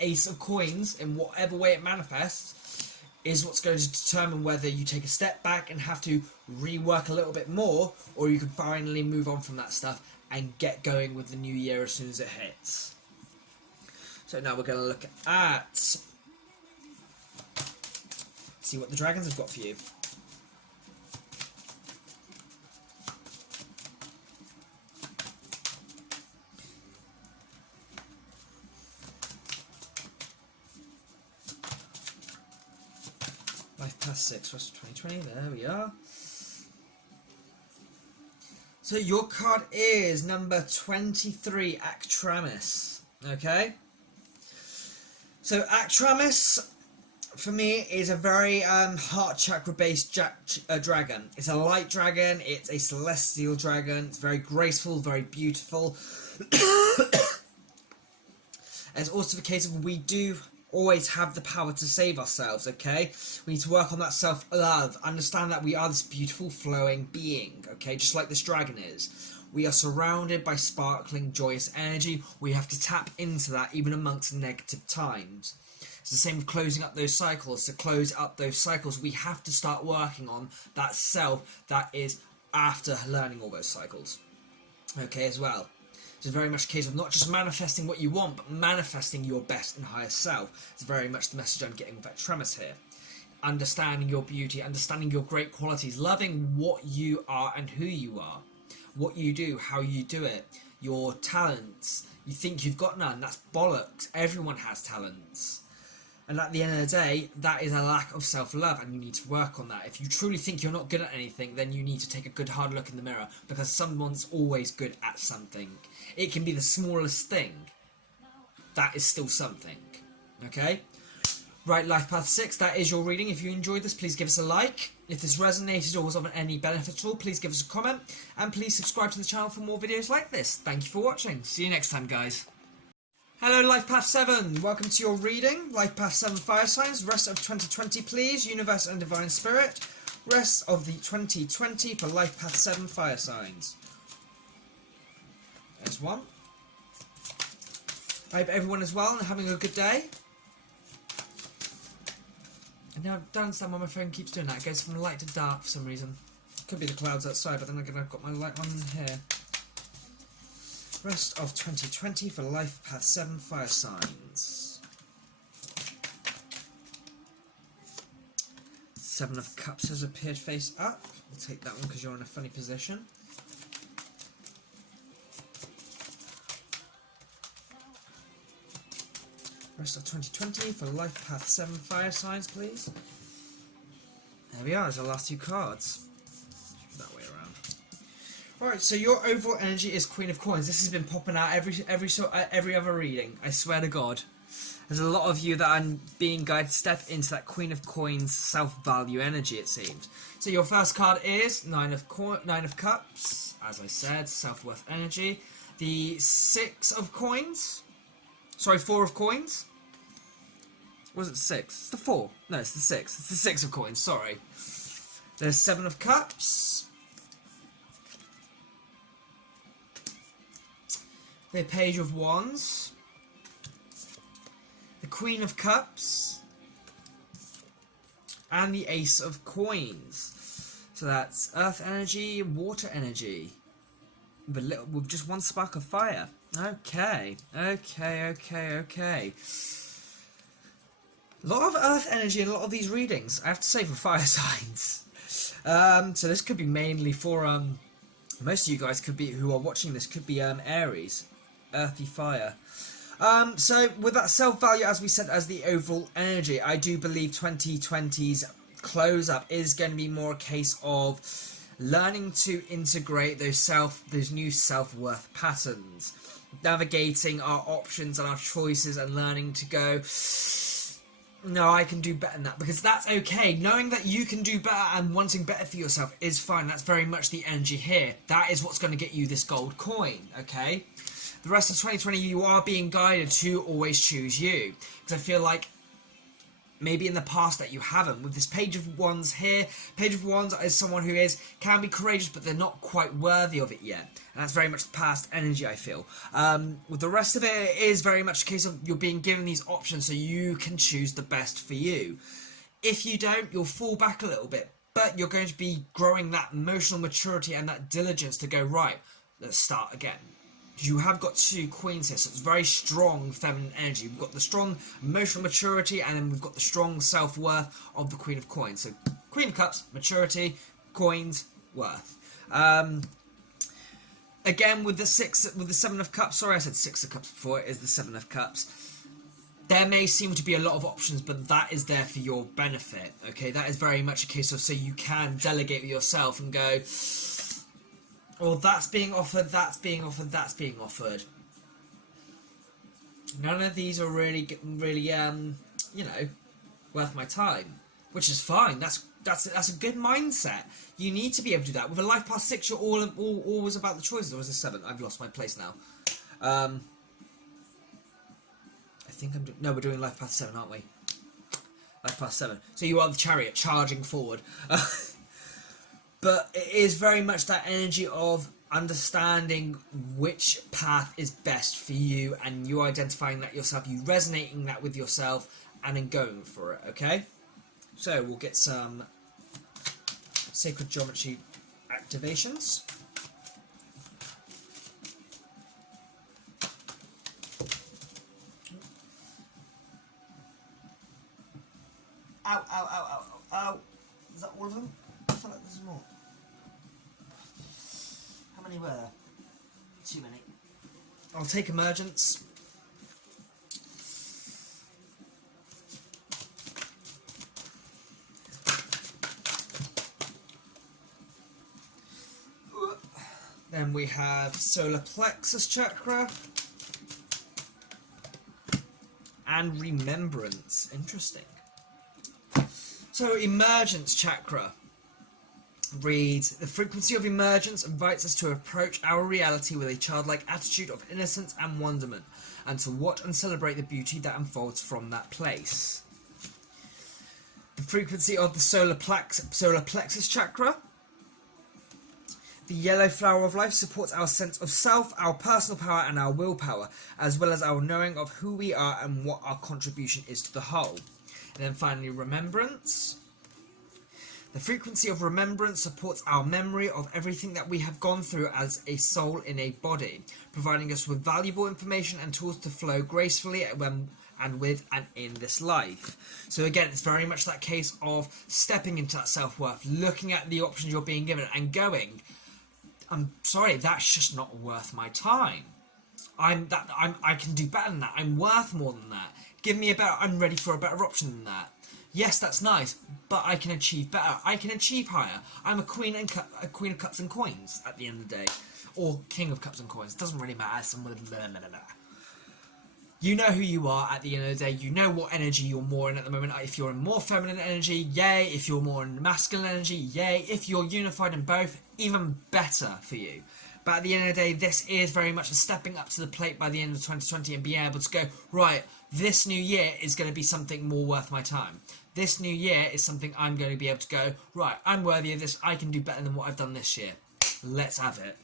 Ace of Coins in whatever way it manifests is what's going to determine whether you take a step back and have to rework a little bit more, or you can finally move on from that stuff and get going with the new year as soon as it hits. So now we're going to look at See what the dragons have got for you. Life Path 6, rest of 2020, there we are. So your card is number 23, Actramis. Okay? So Actramis, for me, is a very heart chakra based dragon. It's a light dragon, it's a celestial dragon, it's very graceful, very beautiful. It's also the case of we do always have the power to save ourselves, okay? We need to work on that self-love, understand that we are this beautiful flowing being, okay? Just like this dragon is. We are surrounded by sparkling, joyous energy. We have to tap into that even amongst negative times. It's the same with closing up those cycles. To close up those cycles, we have to start working on that self that is after learning all those cycles, okay, as well. It's very much a case of not just manifesting what you want, but manifesting your best and highest self. It's very much the message I'm getting with that Actramis here. Understanding your beauty, understanding your great qualities, loving what you are and who you are. What you do, how you do it, your talents. You think you've got none, that's bollocks. Everyone has talents. And at the end of the day, that is a lack of self-love, and you need to work on that. If you truly think you're not good at anything, then you need to take a good hard look in the mirror, because someone's always good at something. It can be the smallest thing. That is still something. Okay? Right, Life Path 6, that is your reading. If you enjoyed this, please give us a like. If this resonated or was of any benefit at all, please give us a comment. And please subscribe to the channel for more videos like this. Thank you for watching. See you next time, guys. Hello, Life Path 7. Welcome to your reading. Life Path 7 Fire Signs. Rest of 2020, please. Universe and Divine Spirit. Rest of the 2020 for Life Path 7 Fire Signs. There's one. I hope everyone is well and having a good day. And now I don't understand why my phone keeps doing that. It goes from light to dark for some reason. Could be the clouds outside, but then again I've got my light on here. Rest of 2020 for Life Path 7 Fire Signs. 7 of Cups has appeared face up. I'll take that one because you're in a funny position. Rest of 2020 for Life Path 7 Fire Signs, please. There we are, there's the last two cards. That way around. Alright, so your overall energy is Queen of Coins. This has been popping out every other reading, I swear to God. There's a lot of you that are being guided to step into that Queen of Coins self-value energy, it seems. So your first card is Nine of Cups, as I said, self-worth energy. The 6 of Coins. Sorry, 4 of Coins. Was it 6? It's the 4. No, it's the 6. It's the 6 of Coins, sorry. There's 7 of Cups. The Page of Wands. The Queen of Cups. And the Ace of Coins. So that's Earth energy, Water energy. With just one spark of fire. Okay. A lot of Earth energy in a lot of these readings, I have to say, for fire signs. So this could be mainly for most of you guys who are watching this could be Aries, earthy fire. So with that self-value, as we said, as the overall energy, I do believe 2020's close-up is going to be more a case of learning to integrate those new self-worth patterns, navigating our options and our choices, and learning to go, no, I can do better than that, because that's okay. Knowing that you can do better and wanting better for yourself is fine. That's very much the energy here. That is what's going to get you this gold coin, okay? The rest of 2020, you are being guided to always choose you, because I feel like maybe in the past that you haven't. With this Page of Wands here, Page of Wands is someone who can be courageous, but they're not quite worthy of it yet. And that's very much the past energy, I feel. With the rest of it, it is very much a case of you're being given these options so you can choose the best for you. If you don't, you'll fall back a little bit, but you're going to be growing that emotional maturity and that diligence to go, right, let's start again. You have got 2 queens here, so it's very strong feminine energy. We've got the strong emotional maturity, and then we've got the strong self-worth of the Queen of Coins. So Queen of Cups, maturity, coins, worth. Again, with the 7 of Cups, sorry I said 6 of Cups before, it is the 7 of Cups. There may seem to be a lot of options, but that is there for your benefit, okay? That is very much a case of, so you can delegate with yourself and go, well, that's being offered, that's being offered, that's being offered. None of these are really, you know, worth my time, which is fine. That's a good mindset. You need to be able to do that. With a life past 6, you're always about the choices. Or was it 7? I've lost my place now. I think I'm doing... No, we're doing life past 7, aren't we? Life past 7. So you are the chariot charging forward. But it is very much that energy of understanding which path is best for you, and you identifying that yourself, you resonating that with yourself, and then going for it, okay? So we'll get some sacred geometry activations. Ow, ow, ow, ow, ow. Is that all of them? I feel like there's more. How many were there? Too many. I'll take emergence. Then we have solar plexus chakra and remembrance. Interesting. So emergence chakra reads, the frequency of emergence invites us to approach our reality with a childlike attitude of innocence and wonderment, and to watch and celebrate the beauty that unfolds from that place. The frequency of the solar plexus chakra, the yellow flower of life, supports our sense of self, our personal power and our willpower, as well as our knowing of who we are and what our contribution is to the whole. And then finally, remembrance. The frequency of remembrance supports our memory of everything that we have gone through as a soul in a body, providing us with valuable information and tools to flow gracefully and with and in this life. So again, it's very much that case of stepping into that self-worth, looking at the options you're being given and going, I'm sorry, that's just not worth my time. I can do better than that. I'm worth more than that. Give me I'm ready for a better option than that. Yes, that's nice, but I can achieve better. I can achieve higher. I'm a queen of cups and coins at the end of the day, or king of cups and coins. It doesn't really matter. You know who you are at the end of the day. You know what energy you're more in at the moment. If you're in more feminine energy, yay. If you're more in masculine energy, yay. If you're unified in both, even better for you. But at the end of the day, this is very much a stepping up to the plate by the end of 2020 and being able to go, right, this new year is going to be something more worth my time. This new year is something I'm going to be able to go, right, I'm worthy of this. I can do better than what I've done this year. Let's have it.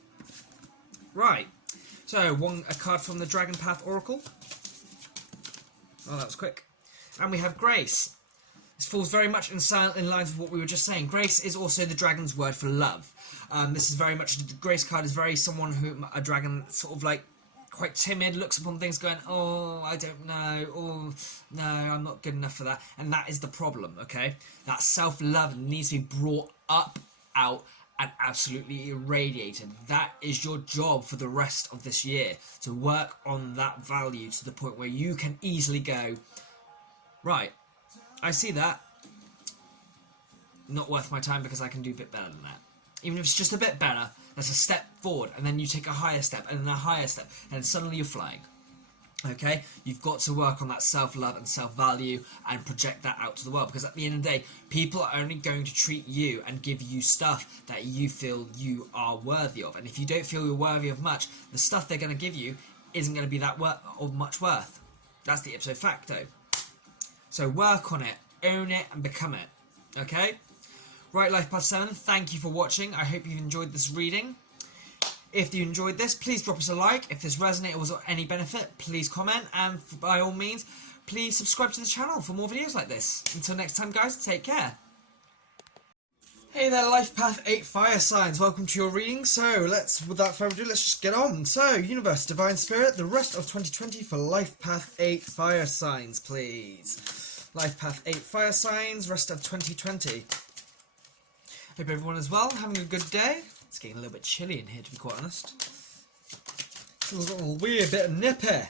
Right. So, a card from the Dragon Path Oracle. Oh, that was quick. And we have Grace. This falls very much in lines with what we were just saying. Grace is also the dragon's word for love. This is very much, the Grace card is very someone who, a dragon, sort of like, quite timid, looks upon things going, oh, I don't know, oh, no, I'm not good enough for that. And that is the problem, okay? That self-love needs to be brought up, out, and absolutely irradiated. That is your job for the rest of this year, to work on that value to the point where you can easily go, right, I see that, not worth my time because I can do a bit better than that. Even if it's just a bit better, that's a step forward, and then you take a higher step, and then a higher step, and suddenly you're flying. Okay? You've got to work on that self-love and self-value and project that out to the world, because at the end of the day, people are only going to treat you and give you stuff that you feel you are worthy of. And if you don't feel you're worthy of much, the stuff they're going to give you isn't going to be that of much worth. That's the ipso facto. So work on it, own it, and become it. Okay? Right, Life Path 7, thank you for watching. I hope you've enjoyed this reading. If you enjoyed this, please drop us a like. If this resonated or was of any benefit, please comment. And by all means, please subscribe to the channel for more videos like this. Until next time, guys, take care. Hey there, Life Path 8 Fire Signs. Welcome to your reading. So, without further ado, let's just get on. So, Universe, Divine Spirit, the rest of 2020 for Life Path 8 Fire Signs, please. Life Path 8 Fire Signs, rest of 2020. Hope everyone is well, having a good day. It's getting a little bit chilly in here, to be quite honest. It's a little weird bit of nippy.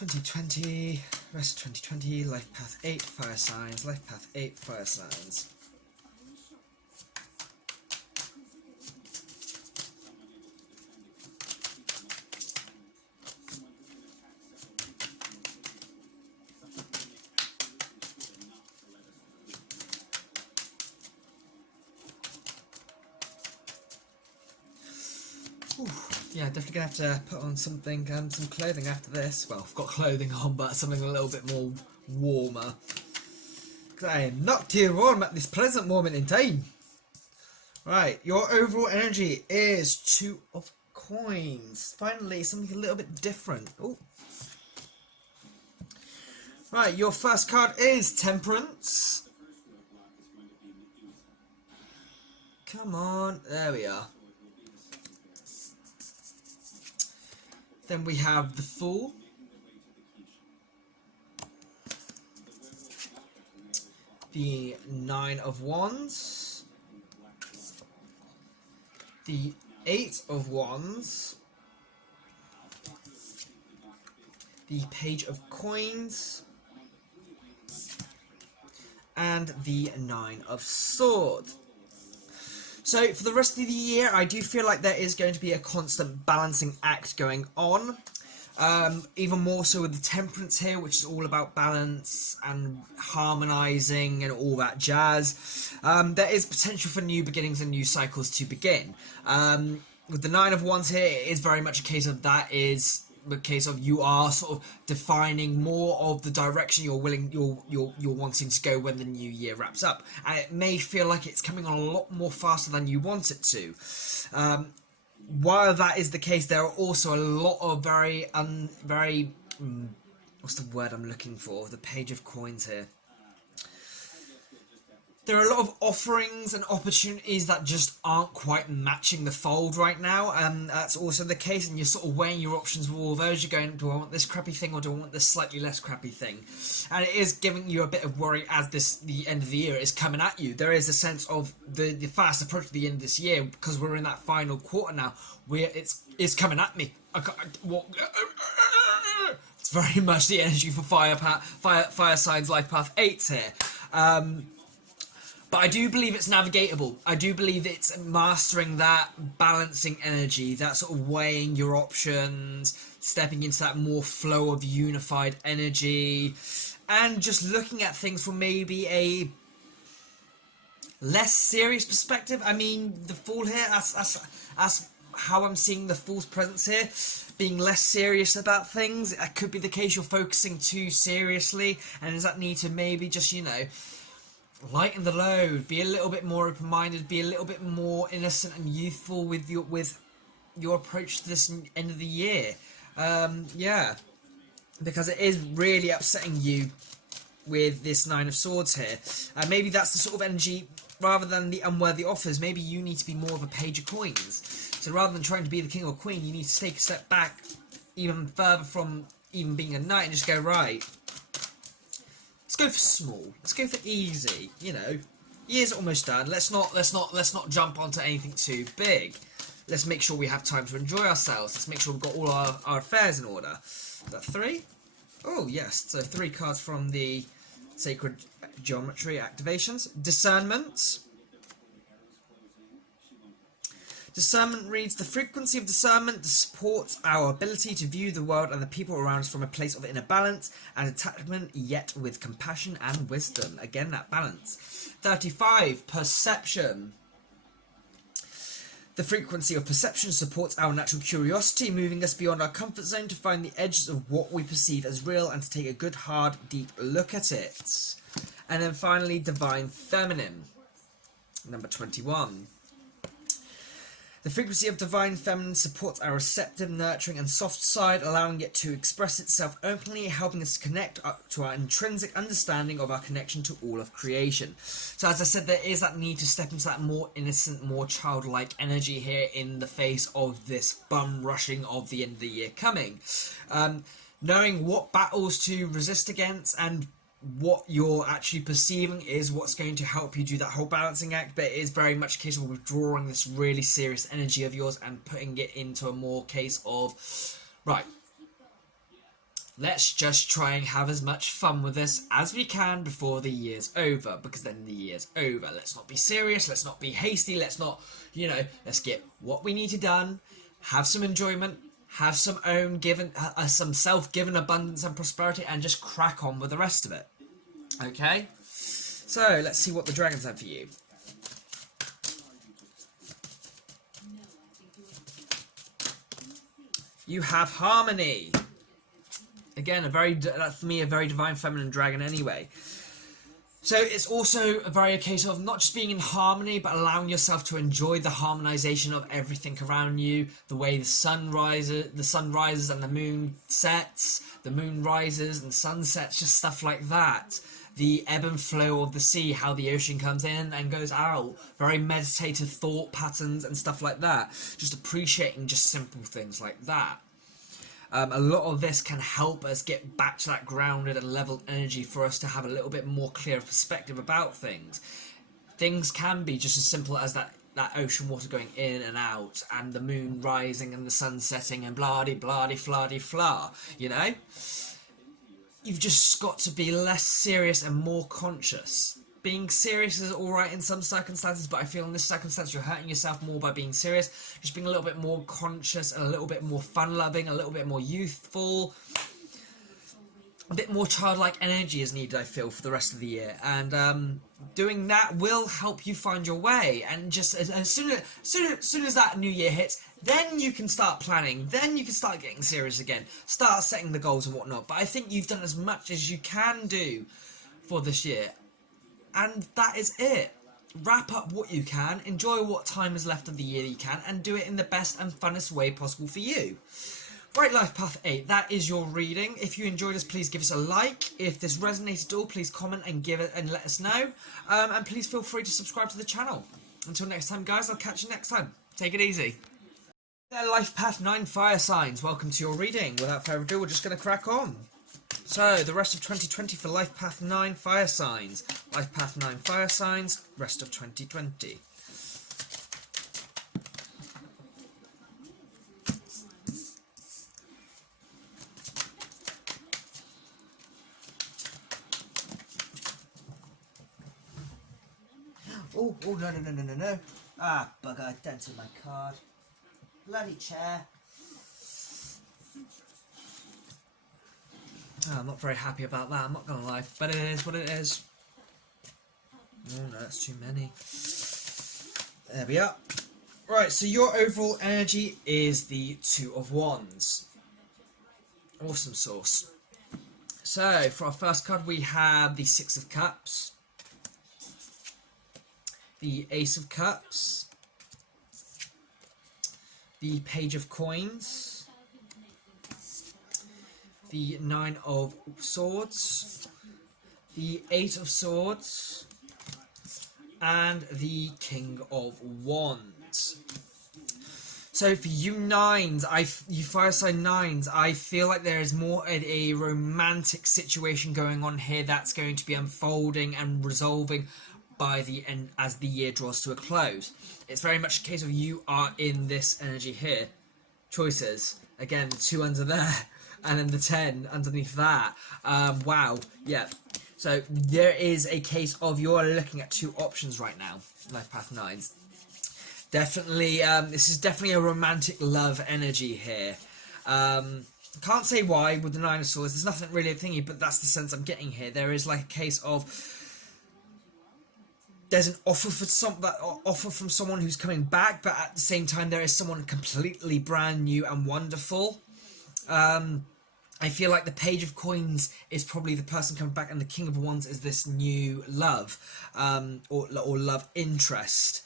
2020, rest of 2020, Life Path 8 Fire Signs, Life Path 8 Fire Signs. Yeah, definitely gonna have to put on something, some clothing after this. Well, I've got clothing on, but something a little bit more warmer. Because I am not too warm at this present moment in time. Right, your overall energy is 2 of coins. Finally, something a little bit different. Oh. Right, your first card is Temperance. Come on, there we are. Then we have the Fool, the 9 of Wands, the 8 of Wands, the Page of Coins, and the 9 of Swords. So, for the rest of the year, I do feel like there is going to be a constant balancing act going on. Even more so with the Temperance here, which is all about balance and harmonising and all that jazz. There is potential for new beginnings and new cycles to begin. With the 9 of Wands here, it is very much a case of that is the case of you are sort of defining more of the direction you're wanting to go when the new year wraps up, and it may feel like it's coming on a lot more faster than you want it to. While that is the case, there are also a lot of very what's the word I'm looking for? The Page of Coins here. There are a lot of offerings and opportunities that just aren't quite matching the fold right now, and that's also the case, and you're sort of weighing your options with all those. You're going, do I want this crappy thing or do I want this slightly less crappy thing? And it is giving you a bit of worry as the end of the year is coming at you. There is a sense of the fast approach to the end of this year, because we're in that final quarter now, where it's coming at me. It's very much the energy for fire signs Life Path 8s here. But I do believe it's navigatable. I do believe it's mastering that balancing energy, that sort of weighing your options, stepping into that more flow of unified energy, and just looking at things from maybe a less serious perspective. I mean, the Fool here, that's how I'm seeing the Fool's presence here, being less serious about things. It could be the case you're focusing too seriously, and does that need to maybe just, lighten the load, be a little bit more open-minded, be a little bit more innocent and youthful with your approach to this end of the year. Yeah, because it is really upsetting you with this 9 of Swords here. Maybe that's the sort of energy, rather than the unworthy offers, maybe you need to be more of a Page of Coins. So rather than trying to be the king or queen, you need to take a step back even further from even being a knight and just go, right, let's go for small. Let's go for easy. Year's almost done. Let's not jump onto anything too big. Let's make sure we have time to enjoy ourselves. Let's make sure we've got all our affairs in order. Is that 3? Oh yes. So 3 cards from the Sacred Geometry activations. Discernment. Discernment reads, the frequency of discernment supports our ability to view the world and the people around us from a place of inner balance and attachment, yet with compassion and wisdom. Again, that balance. 35. Perception. The frequency of perception supports our natural curiosity, moving us beyond our comfort zone to find the edges of what we perceive as real and to take a good, hard, deep look at it. And then finally, Divine Feminine. Number 21. The frequency of divine feminine supports our receptive, nurturing and soft side, allowing it to express itself openly, helping us to connect up to our intrinsic understanding of our connection to all of creation. So as I said, there is that need to step into that more innocent, more childlike energy here in the face of this bum rushing of the end of the year coming. Knowing what battles to resist against and what you're actually perceiving is what's going to help you do that whole balancing act, but it is very much a case of withdrawing this really serious energy of yours and putting it into a more case of, right, let's just try and have as much fun with this as we can before the year's over, because then the year's over. Let's not be serious, let's not be hasty, let's not, let's get what we need to done, have some enjoyment, have some own given, some self-given abundance and prosperity, and just crack on with the rest of it. Okay, so let's see what the dragons have for you. You have harmony. Again, for me, a very divine feminine dragon anyway. So it's also a case of not just being in harmony, but allowing yourself to enjoy the harmonization of everything around you. The way the sun rises and the moon sets, the moon rises and sun sets, just stuff like that. The ebb and flow of the sea, how the ocean comes in and goes out. Very meditative thought patterns and stuff like that. Just appreciating just simple things like that. A lot of this can help us get back to that grounded and leveled energy for us to have a little bit more clear perspective about things. Things can be just as simple as that ocean water going in and out, and the moon rising and the sun setting and blah-de-blah-de-flah-de-flah, You've just got to be less serious and more conscious. Being serious is alright in some circumstances, but I feel in this circumstance you're hurting yourself more by being serious. Just being a little bit more conscious and a little bit more fun-loving, a little bit more youthful. A bit more childlike energy is needed, I feel, for the rest of the year. And doing that will help you find your way. And just as soon as that new year hits, then you can start planning. Then you can start getting serious again. Start setting the goals and whatnot. But I think you've done as much as you can do for this year. And that is it. Wrap up what you can, enjoy what time is left of the year that you can, and do it in the best and funnest way possible for you. Right, Life Path 8, that is your reading. If you enjoyed this, please give us a like. If this resonated at all, please comment and give it and let us know. And please feel free to subscribe to the channel. Until next time, guys, I'll catch you next time. Take it easy. There, Life Path 9 fire signs. Welcome to your reading. Without further ado, we're just going to crack on. So, the rest of 2020 for Life Path 9 fire signs. Life Path 9 fire signs, rest of 2020. Oh, no. Ah, bugger, I dented my card. Bloody chair. Oh, I'm not very happy about that, I'm not going to lie. But it is what it is. Oh no, that's too many. There we are. Right, so your overall energy is the Two of Wands. Awesome sauce. So, for our first card, we have the Six of Cups, the Ace of Cups, the Page of Coins, the Nine of Swords, the Eight of Swords, and the King of Wands. So for you nines, you fire sign nines, I feel like there is more a romantic situation going on here that's going to be unfolding and resolving by the end as the year draws to a close. It's very much a case of you are in this energy here. Choices. Again, the 2 under there, and then the 10 underneath that. Wow. Yeah. So there is a case of you're looking at 2 options right now. Life Path 9s. Definitely, this is definitely a romantic love energy here. Can't say why with the Nine of Swords. There's nothing really thingy, but that's the sense I'm getting here. There is like a case of there's an offer from someone who's coming back, but at the same time there is someone completely brand new and wonderful. I feel like the Page of Coins is probably the person coming back, and the King of Wands is this new love, or love interest.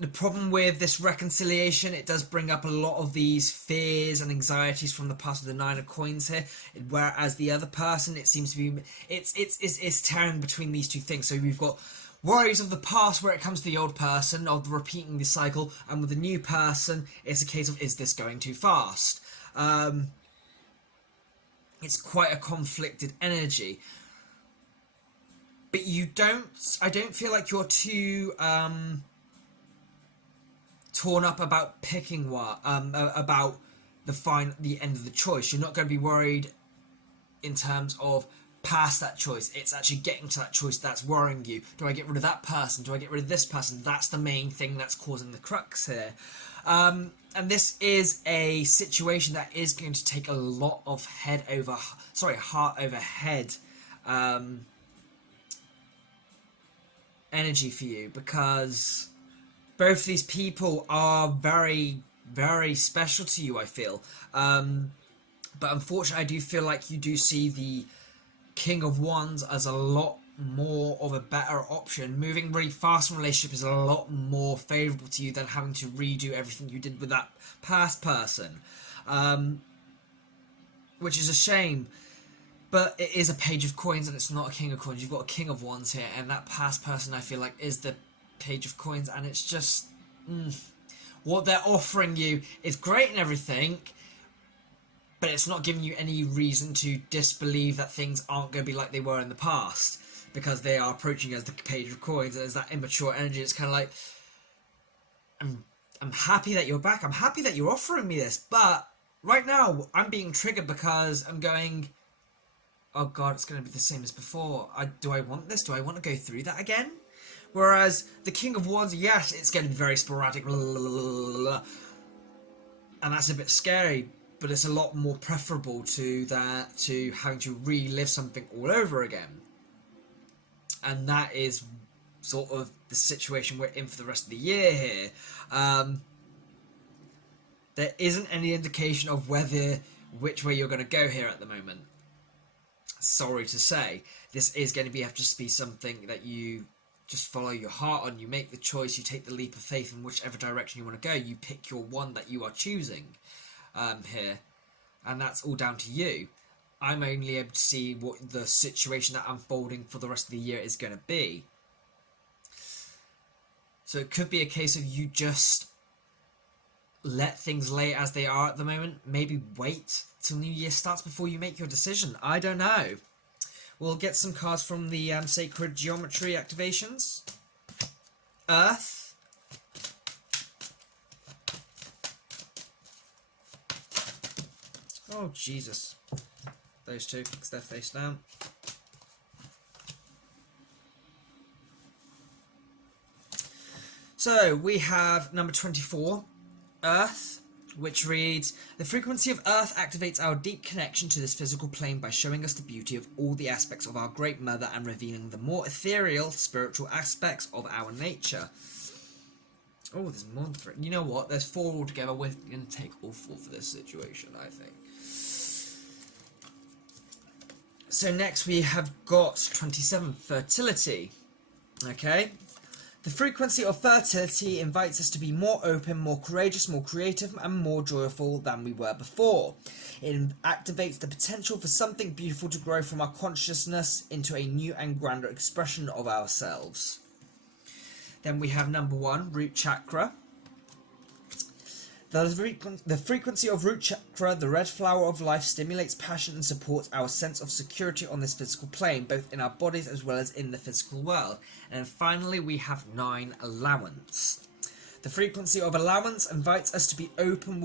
The problem with this reconciliation, it does bring up a lot of these fears and anxieties from the past with the Nine of Coins here, whereas the other person, it seems to be, it's tearing between these two things. So we've got worries of the past where it comes to the old person, of the repeating the cycle, and with the new person, it's a case of, is this going too fast? It's quite a conflicted energy. But I don't feel like you're too torn up about picking what, about the end of the choice. You're not going to be worried in terms of past that choice. It's actually getting to that choice that's worrying you. Do I get rid of that person? Do I get rid of this person? That's the main thing that's causing the crux here. And this is a situation that is going to take a lot of heart over head energy for you, because both these people are very, very special to you, I feel. But unfortunately, I do feel like you do see the King of Wands as a lot more of a better option. Moving really fast in a relationship is a lot more favourable to you than having to redo everything you did with that past person. Which is a shame. But it is a Page of Coins and it's not a King of Coins. You've got a King of Wands here, and that past person, I feel like, is the Page of Coins, and it's just... what they're offering you is great and everything, but it's not giving you any reason to disbelieve that things aren't going to be like they were in the past, because they are approaching as the Page of Coins, and there's that immature energy. It's kind of like, I'm happy that you're back, I'm happy that you're offering me this, but right now I'm being triggered because I'm going... oh god, it's going to be the same as before. Do I want this? Do I want to go through that again? Whereas the King of Wands, yes, it's going to be very sporadic, blah, blah, blah, blah, and that's a bit scary, but it's a lot more preferable to that, to having to relive something all over again. And that is sort of the situation we're in for the rest of the year here. There isn't any indication of which way you're going to go here at the moment. Sorry to say, this is going to have to be something that you just follow your heart on. You make the choice, you take the leap of faith in whichever direction you want to go. You pick your one that you are choosing here, and that's all down to you. I'm only able to see what the situation that unfolding for the rest of the year is going to be. So it could be a case of you just let things lay as they are at the moment. Maybe wait till New Year starts before you make your decision. I don't know. We'll get some cards from the Sacred Geometry activations. Earth. Oh, Jesus. Those two, because they're face down. So, we have number 24. Earth, which reads, the frequency of Earth activates our deep connection to this physical plane by showing us the beauty of all the aspects of our Great Mother and revealing the more ethereal, spiritual aspects of our nature. Oh, there's more than 3. You know what? There's 4 altogether. We're going to take all 4 for this situation, I think. So next we have got 27, fertility. Okay. The frequency of fertility invites us to be more open, more courageous, more creative, and more joyful than we were before. It activates the potential for something beautiful to grow from our consciousness into a new and grander expression of ourselves. Then we have number 1, root chakra. The frequency of root chakra, the red flower of life, stimulates passion and supports our sense of security on this physical plane, both in our bodies as well as in the physical world. And then finally we have 9, allowance. The frequency of allowance invites us to be open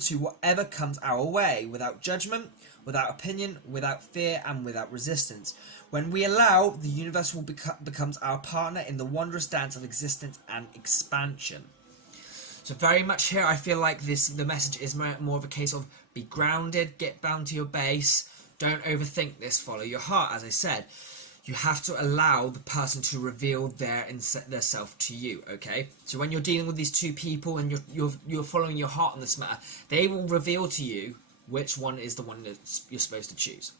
to whatever comes our way, without judgment, without opinion, without fear, and without resistance. When we allow, the universe becomes our partner in the wondrous dance of existence and expansion. So very much here, I feel like the message is more of a case of be grounded, get down to your base, don't overthink this, follow your heart. As I said, you have to allow the person to reveal their self to you, okay? So when you're dealing with these two people and you're following your heart on this matter, they will reveal to you which one is the one that you're supposed to choose.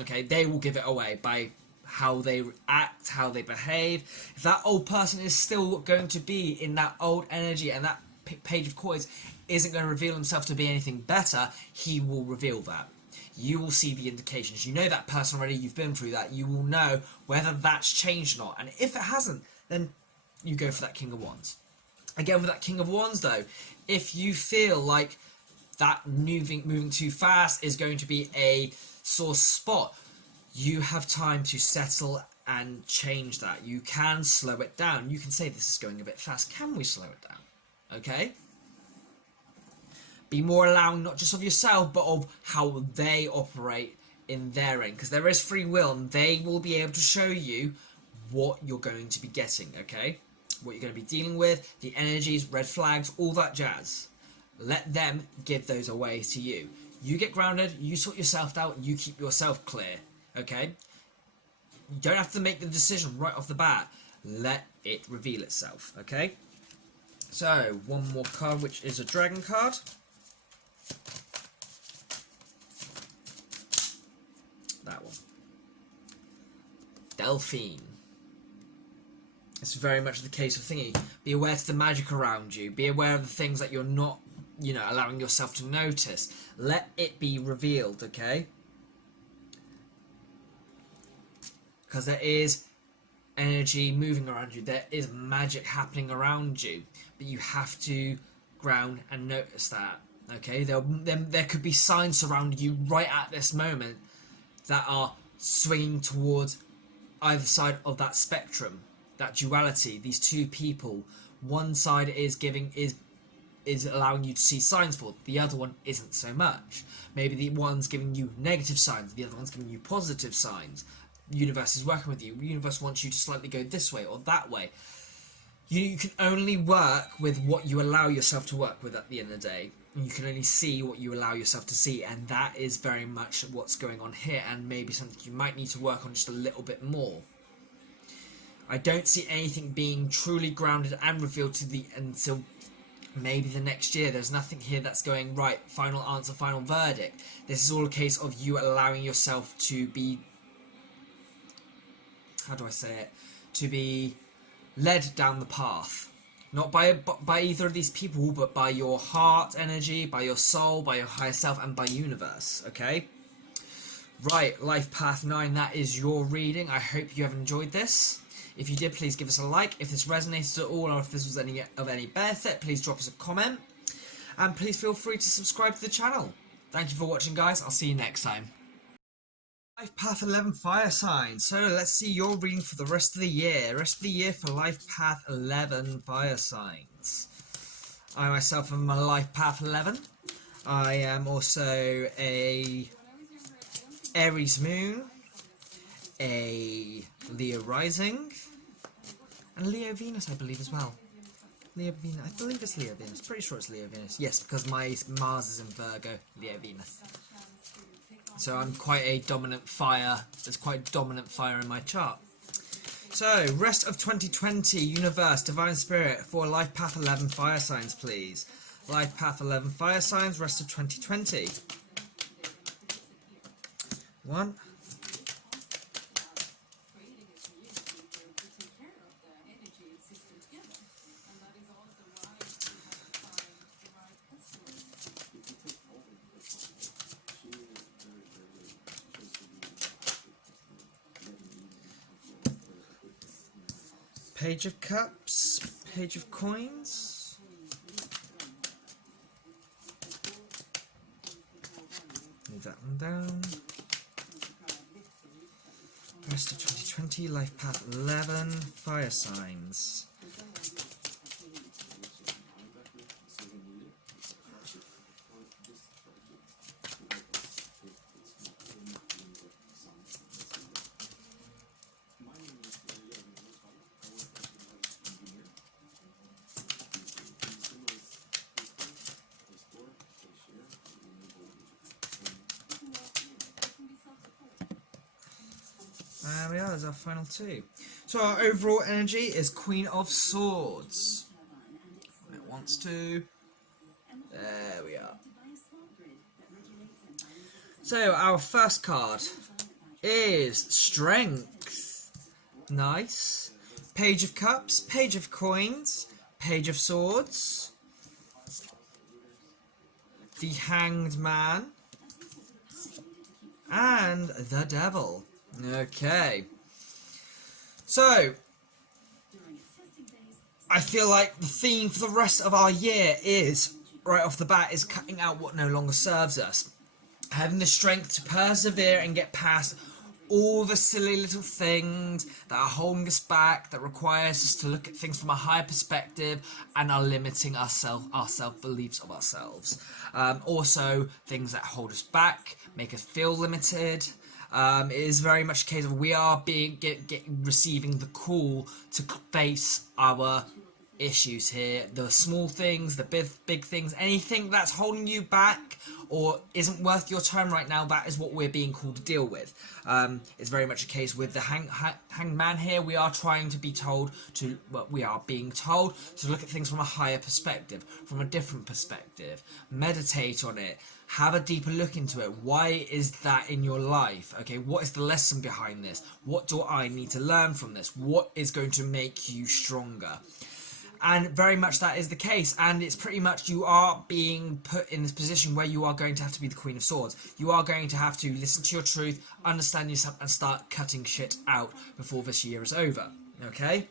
Okay, they will give it away by how they act, how they behave. If that old person is still going to be in that old energy, and that page of coins isn't going to reveal himself to be anything better, he will reveal that. You will see the indications. You know that person already, you've been through that. You will know whether that's changed or not. And if it hasn't, then you go for that King of Wands. Again, with that King of Wands though, if you feel like that moving too fast is going to be a sore spot, you have time to settle and change that. You can slow it down. You can say, this is going a bit fast. Can we slow it down? Okay? Be more allowing, not just of yourself, but of how they operate in their end. Because there is free will, and they will be able to show you what you're going to be getting, okay? What you're going to be dealing with, the energies, red flags, all that jazz. Let them give those away to you. You get grounded, you sort yourself out, you keep yourself clear, okay? You don't have to make the decision right off the bat. Let it reveal itself, okay? So, one more card, which is a dragon card. That one. Delphine. It's very much the case of thingy. Be aware to the magic around you. Be aware of the things that you're not, allowing yourself to notice. Let it be revealed, okay? Because there is energy moving around you. There is magic happening around you. But you have to ground and notice that, okay? There could be signs surrounding you right at this moment that are swinging towards either side of that spectrum, that duality. These two people, one side is allowing you to see signs for, the other one isn't so much. Maybe the one's giving you negative signs, the other one's giving you positive signs. The universe is working with you. The universe wants you to slightly go this way or that way. You can only work with what you allow yourself to work with at the end of the day. You can only see what you allow yourself to see, and that is very much what's going on here, and maybe something you might need to work on just a little bit more. I don't see anything being truly grounded and revealed until maybe the next year. There's nothing here that's going, right, final answer, final verdict. This is all a case of you allowing yourself to be, how do I say it, to be led down the path. Not by either of these people, but by your heart energy, by your soul, by your higher self, and by universe, okay? Right, Life Path 9, that is your reading. I hope you have enjoyed this. If you did, please give us a like. If this resonated at all, or if this was of any benefit, please drop us a comment. And please feel free to subscribe to the channel. Thank you for watching, guys. I'll see you next time. Life Path 11 Fire Signs. So let's see your reading for the rest of the year. Rest of the year for Life Path 11 Fire Signs. I myself am a Life Path 11. I am also a Aries Moon, a Leo Rising, and Leo Venus, I believe, as well. Leo Venus. I believe it's Leo Venus. Pretty sure it's Leo Venus. Yes, because my Mars is in Virgo. Leo Venus. So I'm quite a dominant fire. There's quite dominant fire in my chart. So, rest of 2020, Universe, Divine Spirit, for Life Path 11 Fire Signs, please. Life Path 11 Fire Signs, rest of 2020. 1. Page of Cups, Page of Coins, move that one down. Rest of 2020, Life Path 11, Fire Signs. There we are, there's our final two. So our overall energy is Queen of Swords. When it wants to. There we are. So our first card is Strength. Nice. Page of Cups, Page of Coins, Page of Swords, the Hanged Man, and the Devil. Okay. So, I feel like the theme for the rest of our year is, right off the bat, is cutting out what no longer serves us. Having the strength to persevere and get past all the silly little things that are holding us back, that requires us to look at things from a higher perspective and are limiting our self-beliefs of ourselves. Also, things that hold us back, make us feel limited. It is very much a case of we are receiving the call to face our issues here. The small things, the big things, anything that's holding you back or isn't worth your time right now, that is what we're being called to deal with. It's very much a case with the hanged man here. We are trying to be told to, well, we are being told to look at things from a higher perspective, from a different perspective. Meditate on it. Have a deeper look into it. Why is that in your life? Okay, what is the lesson behind this? What do I need to learn from this? What is going to make you stronger? And very much that is the case, and it's pretty much you are being put in this position where you are going to have to be the Queen of Swords. You are going to have to listen to your truth, understand yourself, and start cutting shit out before this year is over. Okay?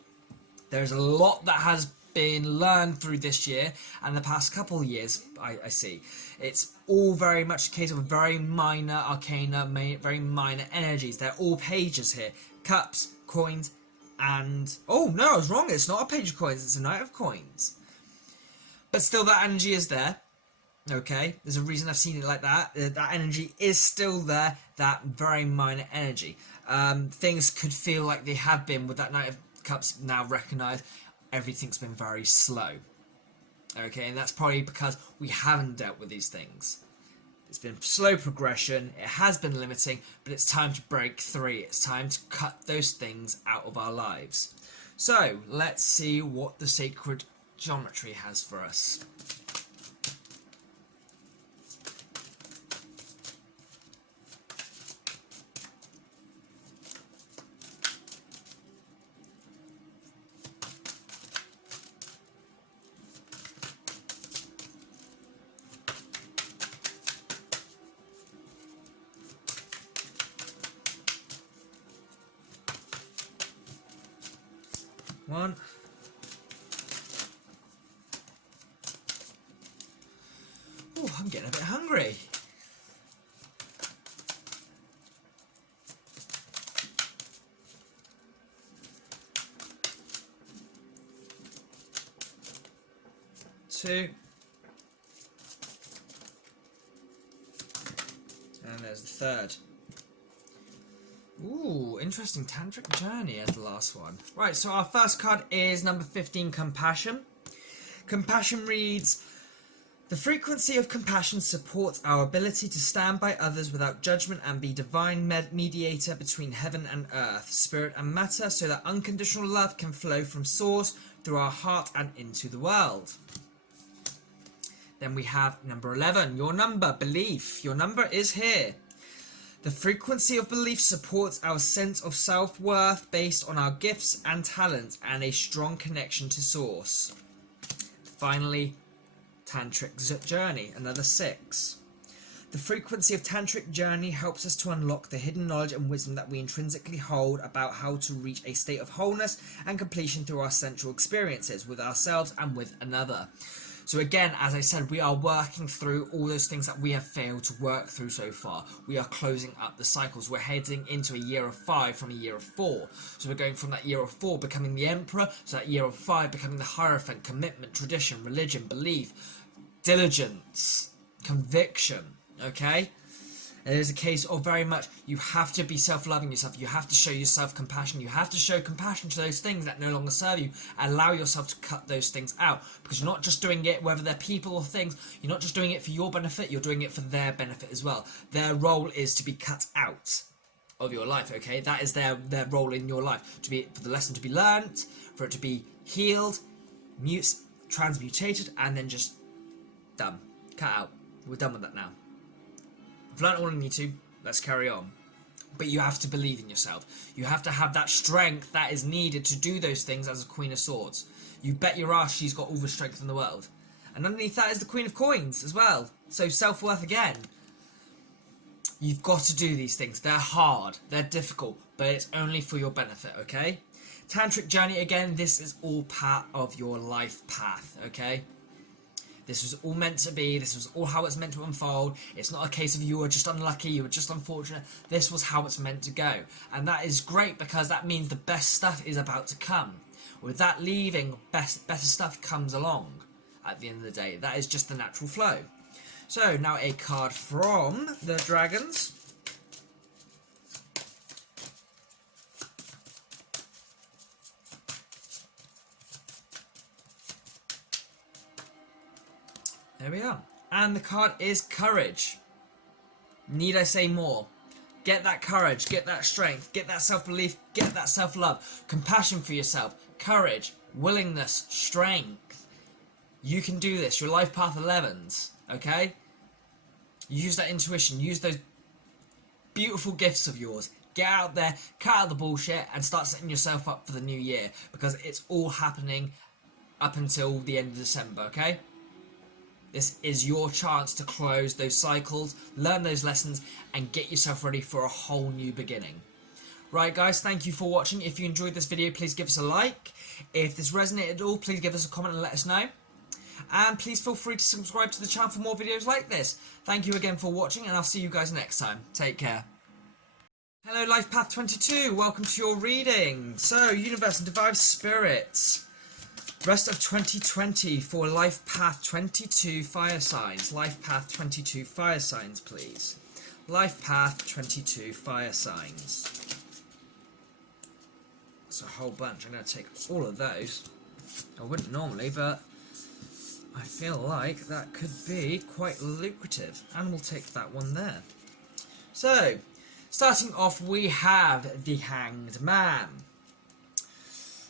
There's a lot that has been learned through this year and the past couple of years, I see. It's all very much a case of very minor arcana, very minor energies. They're all pages here. Cups, coins, and oh no, I was wrong, it's not a page of coins, it's a knight of coins. But still, that energy is there. Okay, there's a reason I've seen it like that. That energy is still there, that very minor energy. Things could feel like they have been with that Knight of Cups now recognised. Everything's been very slow. Okay, and that's probably because we haven't dealt with these things. It's been slow progression, it has been limiting, but it's time to break free. It's time to cut those things out of our lives. So, let's see what the sacred geometry has for us. One. Oh, I'm getting a bit hungry. Two. And there's the third. Ooh, interesting. Tantric Journey as the last one. Right, so our first card is number 15, Compassion. Compassion reads, the frequency of compassion supports our ability to stand by others without judgment and be divine mediator between heaven and earth, spirit and matter, so that unconditional love can flow from source through our heart and into the world. Then we have number 11, your number, belief. Your number is here. The frequency of belief supports our sense of self-worth based on our gifts and talents and a strong connection to source. Finally, Tantric Journey, another 6. The frequency of Tantric Journey helps us to unlock the hidden knowledge and wisdom that we intrinsically hold about how to reach a state of wholeness and completion through our sensual experiences with ourselves and with another. So again, as I said, we are working through all those things that we have failed to work through so far. We are closing up the cycles. We're heading into a year of 5 from a year of 4. So we're going from that year of 4 becoming the Emperor to that year of 5 becoming the Hierophant, commitment, tradition, religion, belief, diligence, conviction, okay? It is a case of very much, you have to be self-loving yourself, you have to show yourself compassion, you have to show compassion to those things that no longer serve you, allow yourself to cut those things out, because you're not just doing it, whether they're people or things, you're not just doing it for your benefit, you're doing it for their benefit as well. Their role is to be cut out of your life, okay? That is their role in your life, for the lesson to be learnt, for it to be healed, transmutated, and then just done, cut out. We're done with that now. I've learned all I need to, let's carry on. But you have to believe in yourself. You have to have that strength that is needed to do those things as a Queen of Swords. You bet your ass she's got all the strength in the world. And underneath that is the Queen of Coins as well. So self-worth again. You've got to do these things. They're hard. They're difficult. But it's only for your benefit, okay? Tantric journey, again, this is all part of your life path, okay? This was all meant to be. This was all how it's meant to unfold. It's not a case of you were just unlucky, you were just unfortunate. This was how it's meant to go. And that is great because that means the best stuff is about to come. With that leaving, better stuff comes along at the end of the day. That is just the natural flow. So, now a card from the dragons. There we are. And the card is Courage. Need I say more? Get that courage, get that strength, get that self-belief, get that self-love, compassion for yourself, courage, willingness, strength. You can do this. Your life path 11s, okay? Use that intuition, use those beautiful gifts of yours. Get out there, cut out the bullshit, and start setting yourself up for the new year, because it's all happening up until the end of December, okay? This is your chance to close those cycles, learn those lessons, and get yourself ready for a whole new beginning. Right, guys, thank you for watching. If you enjoyed this video, please give us a like. If this resonated at all, please give us a comment and let us know. And please feel free to subscribe to the channel for more videos like this. Thank you again for watching, and I'll see you guys next time. Take care. Hello, Life Path 22. Welcome to your reading. So, Universe and Divine Spirits. Rest of 2020 for Life Path 22 Fire Signs. Life Path 22 Fire Signs, please. Life Path 22 Fire Signs. That's a whole bunch. I'm going to take all of those. I wouldn't normally, but I feel like that could be quite lucrative. And we'll take that one there. So, starting off, we have the Hanged Man.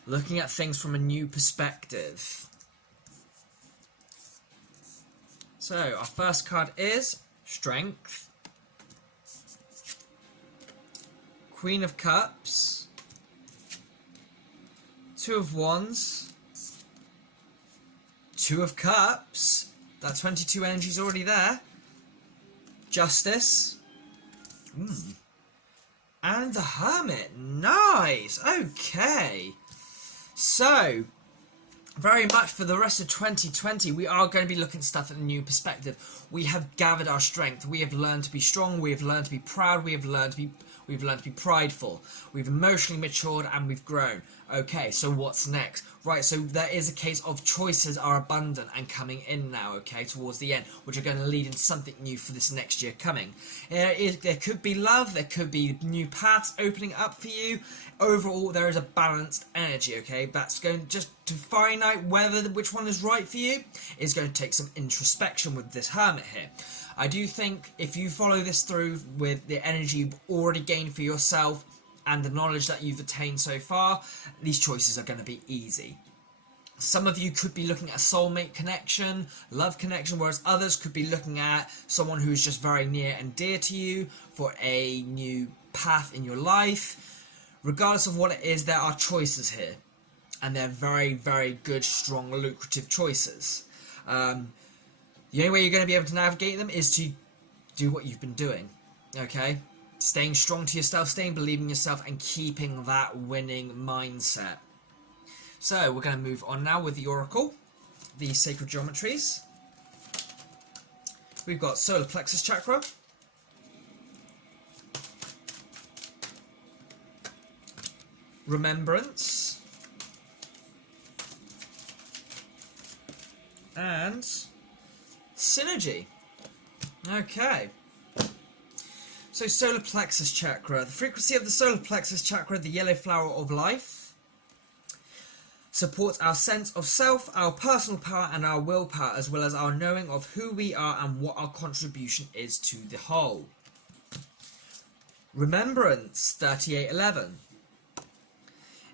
Looking at things from a new perspective. So, our first card is Strength. Queen of Cups. Two of Wands. Two of Cups. That 22 energy is already there. Justice. And the Hermit. Nice. Okay. So, very much for the rest of 2020, we are going to be looking at stuff at a new perspective. We have gathered our strength. We have learned to be strong. We have learned to be proud. We have learned to be prideful. We've emotionally matured and we've grown. Okay, so what's next? Right, so there is a case of choices are abundant and coming in now, okay, towards the end, which are going to lead into something new for this next year coming. There could be love, there could be new paths opening up for you. Overall, there is a balanced energy, okay? That's going just to find out which one is right for you is going to take some introspection with this Hermit here. I do think if you follow this through with the energy you've already gained for yourself and the knowledge that you've attained so far, these choices are going to be easy. Some of you could be looking at a soulmate connection, love connection, whereas others could be looking at someone who's just very near and dear to you for a new path in your life. Regardless of what it is, there are choices here. And they're very, very good, strong, lucrative choices. The only way you're going to be able to navigate them is to do what you've been doing, okay? Staying strong to yourself, staying believing in yourself, and keeping that winning mindset. So, we're going to move on now with the Oracle, the Sacred Geometries. We've got Solar Plexus Chakra. Remembrance. And Synergy. Okay. So, Solar Plexus Chakra. The frequency of the Solar Plexus Chakra, the yellow flower of life, supports our sense of self, our personal power, and our willpower, as well as our knowing of who we are and what our contribution is to the whole. Remembrance, 3811.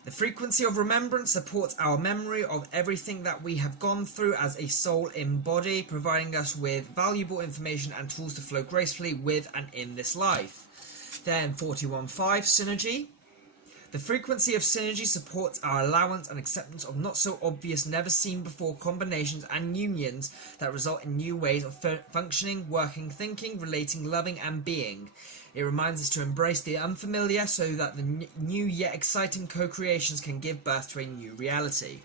The frequency of remembrance supports our memory of everything that we have gone through as a soul in body, providing us with valuable information and tools to flow gracefully with and in this life. Then 41.5 synergy. The frequency of synergy supports our allowance and acceptance of not so obvious, never seen before combinations and unions that result in new ways of functioning, working, thinking, relating, loving and being. It reminds us to embrace the unfamiliar so that the new yet exciting co-creations can give birth to a new reality.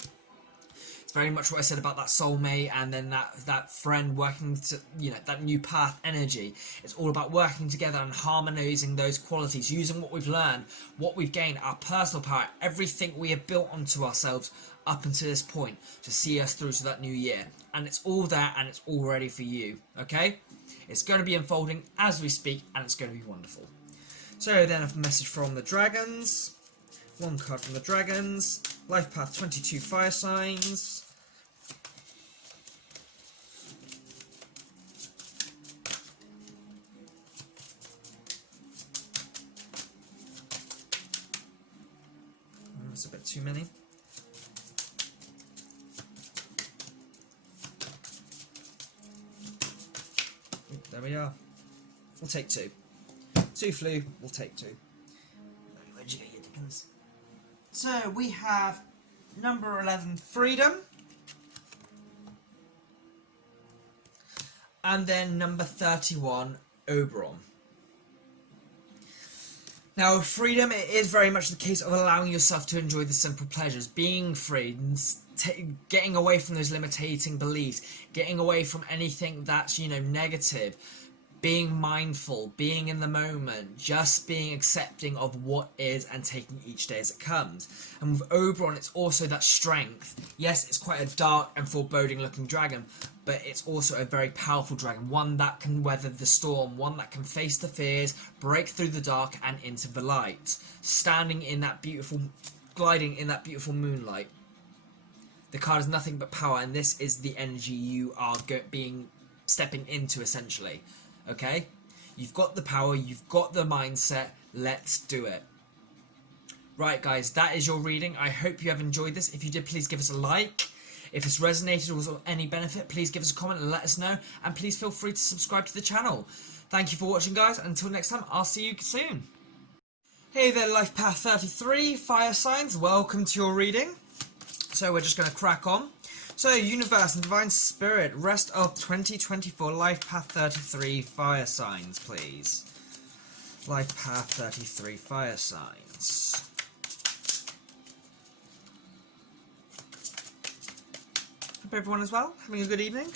It's very much what I said about that soulmate and then that friend working to, that new path energy. It's all about working together and harmonizing those qualities, using what we've learned, what we've gained, our personal power, everything we have built onto ourselves up until this point to see us through to that new year. And it's all there and it's all ready for you, okay? It's going to be unfolding as we speak and it's going to be wonderful. So then a message from the dragons. One card from the dragons. Life path 22 fire signs. That's a bit too many. There we are. We'll take two. Two flew, we'll take two. Where'd you get your dickens? So we have number 11, freedom. And then number 31, Oberon. Now, freedom, it is very much the case of allowing yourself to enjoy the simple pleasures, being free, getting away from those limiting beliefs, getting away from anything that's, negative, being mindful, being in the moment, just being accepting of what is and taking each day as it comes. And with Oberon, it's also that strength. Yes, it's quite a dark and foreboding looking dragon, but it's also a very powerful dragon, one that can weather the storm, one that can face the fears, break through the dark and into the light, gliding in that beautiful moonlight. The card is nothing but power, and this is the energy you are stepping into, essentially. Okay? You've got the power, you've got the mindset, let's do it. Right, guys, that is your reading. I hope you have enjoyed this. If you did, please give us a like. If it's resonated or was of any benefit, please give us a comment and let us know. And please feel free to subscribe to the channel. Thank you for watching, guys. Until next time, I'll see you soon. Hey there, Life Path 33, fire signs. Welcome to your reading. So we're just going to crack on. So, Universe and Divine Spirit, rest of 2024, Life Path 33, fire signs, please. Life Path 33, fire signs. Hope everyone is well, having a good evening.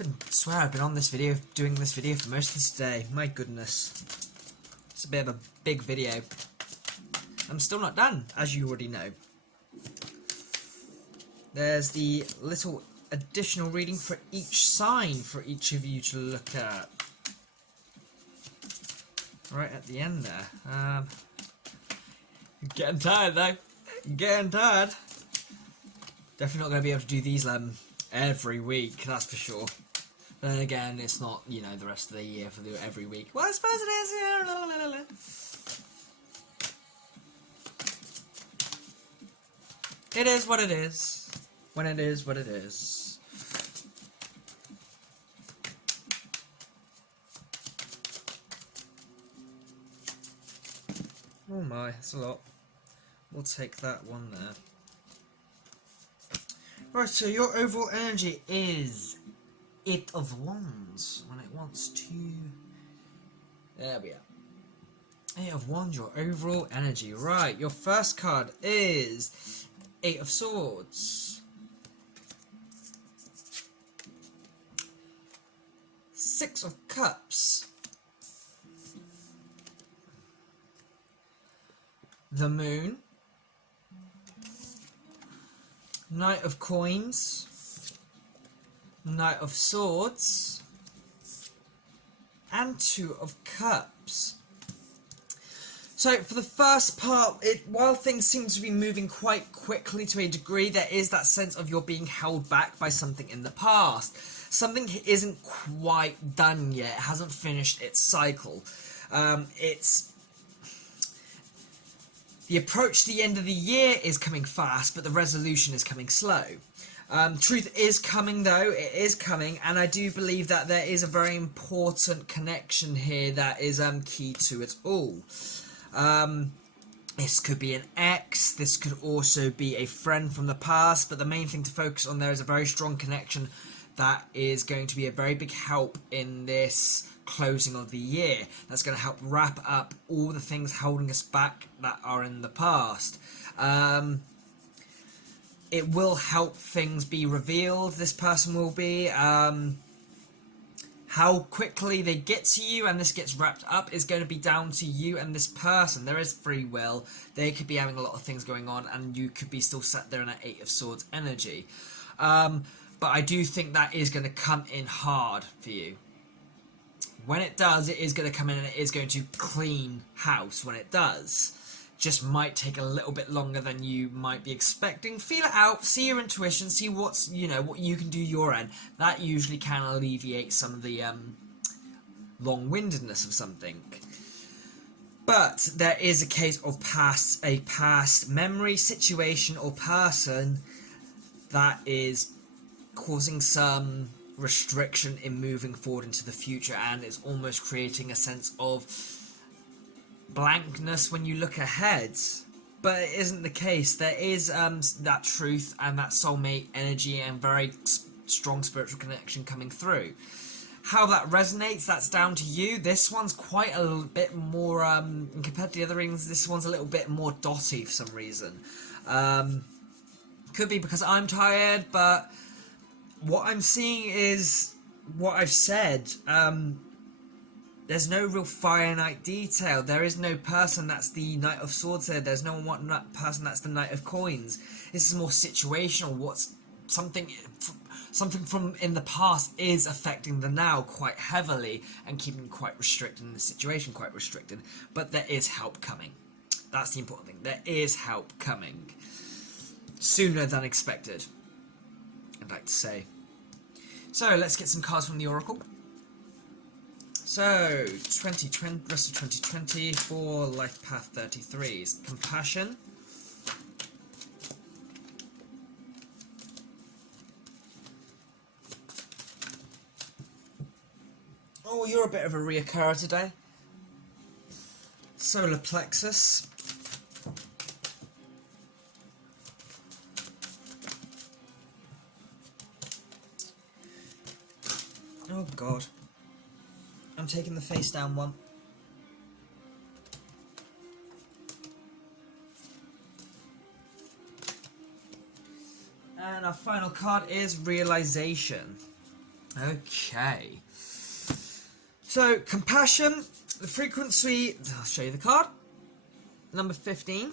I swear I've been on this video, doing this video for most of this day. My goodness. It's a bit of a big video. I'm still not done, as you already know. There's the little additional reading for each sign for each of you to look at. Right at the end there. Getting tired though. Getting tired. Definitely not going to be able to do these every week, that's for sure. But then again, it's not, the rest of the year for every week. Well, I suppose it is, yeah. It is what it is. When it is what it is. Oh my, that's a lot. We'll take that one there. Right, so your overall energy is 8 of Wands. When it wants to... There we are. 8 of Wands, your overall energy. Right, your first card is 8 of Swords. 6 of Cups. The Moon. Knight of Coins. Knight of Swords. And 2 of Cups. So for the first part, while things seem to be moving quite quickly to a degree, there is that sense of you're being held back by something in the past. Something isn't quite done yet. It hasn't finished its cycle. It's the approach to the end of the year is coming fast, but the resolution is coming slow. Truth is coming, though. It is coming, and I do believe that there is a very important connection here that is key to it all. This could be an ex, this could also be a friend from the past, but the main thing to focus on there is a very strong connection that is going to be a very big help in this closing of the year. That's going to help wrap up all the things holding us back that are in the past. It will help things be revealed. This person will be. How quickly they get to you and this gets wrapped up is going to be down to you and this person. There is free will. They could be having a lot of things going on and you could be still sat there in an Eight of Swords energy. But I do think that is going to come in hard for you. When it does, it is going to come in and it is going to clean house when it does. Just might take a little bit longer than you might be expecting. Feel it out, see your intuition, see what's, what you can do your end. That usually can alleviate some of the long-windedness of something. But there is a case of a past memory, situation or person that is causing some restriction in moving forward into the future, and it's almost creating a sense of blankness when you look ahead. But it isn't the case. There is that truth and that soulmate energy and very strong spiritual connection coming through. How that resonates, that's down to you. This one's quite a bit more, compared to the other rings, this one's a little bit more dotty for some reason. Could be because I'm tired, but what I'm seeing is what I've said. There's no real finite detail. There is no person that's the Knight of Swords here. There's no one person that's the Knight of Coins. This is more situational. What's something from in the past is affecting the now quite heavily and keeping quite restricted in the situation, quite restricted. But there is help coming. That's the important thing. There is help coming sooner than expected, I'd like to say. So let's get some cards from the Oracle. So, 2020, rest of 2020 for Life Path 33's Compassion. Oh, you're a bit of a reoccurrer today. Solar Plexus. Oh God. I'm taking the face down one. And our final card is Realization. Okay. So, Compassion, the frequency, I'll show you the card. Number 15.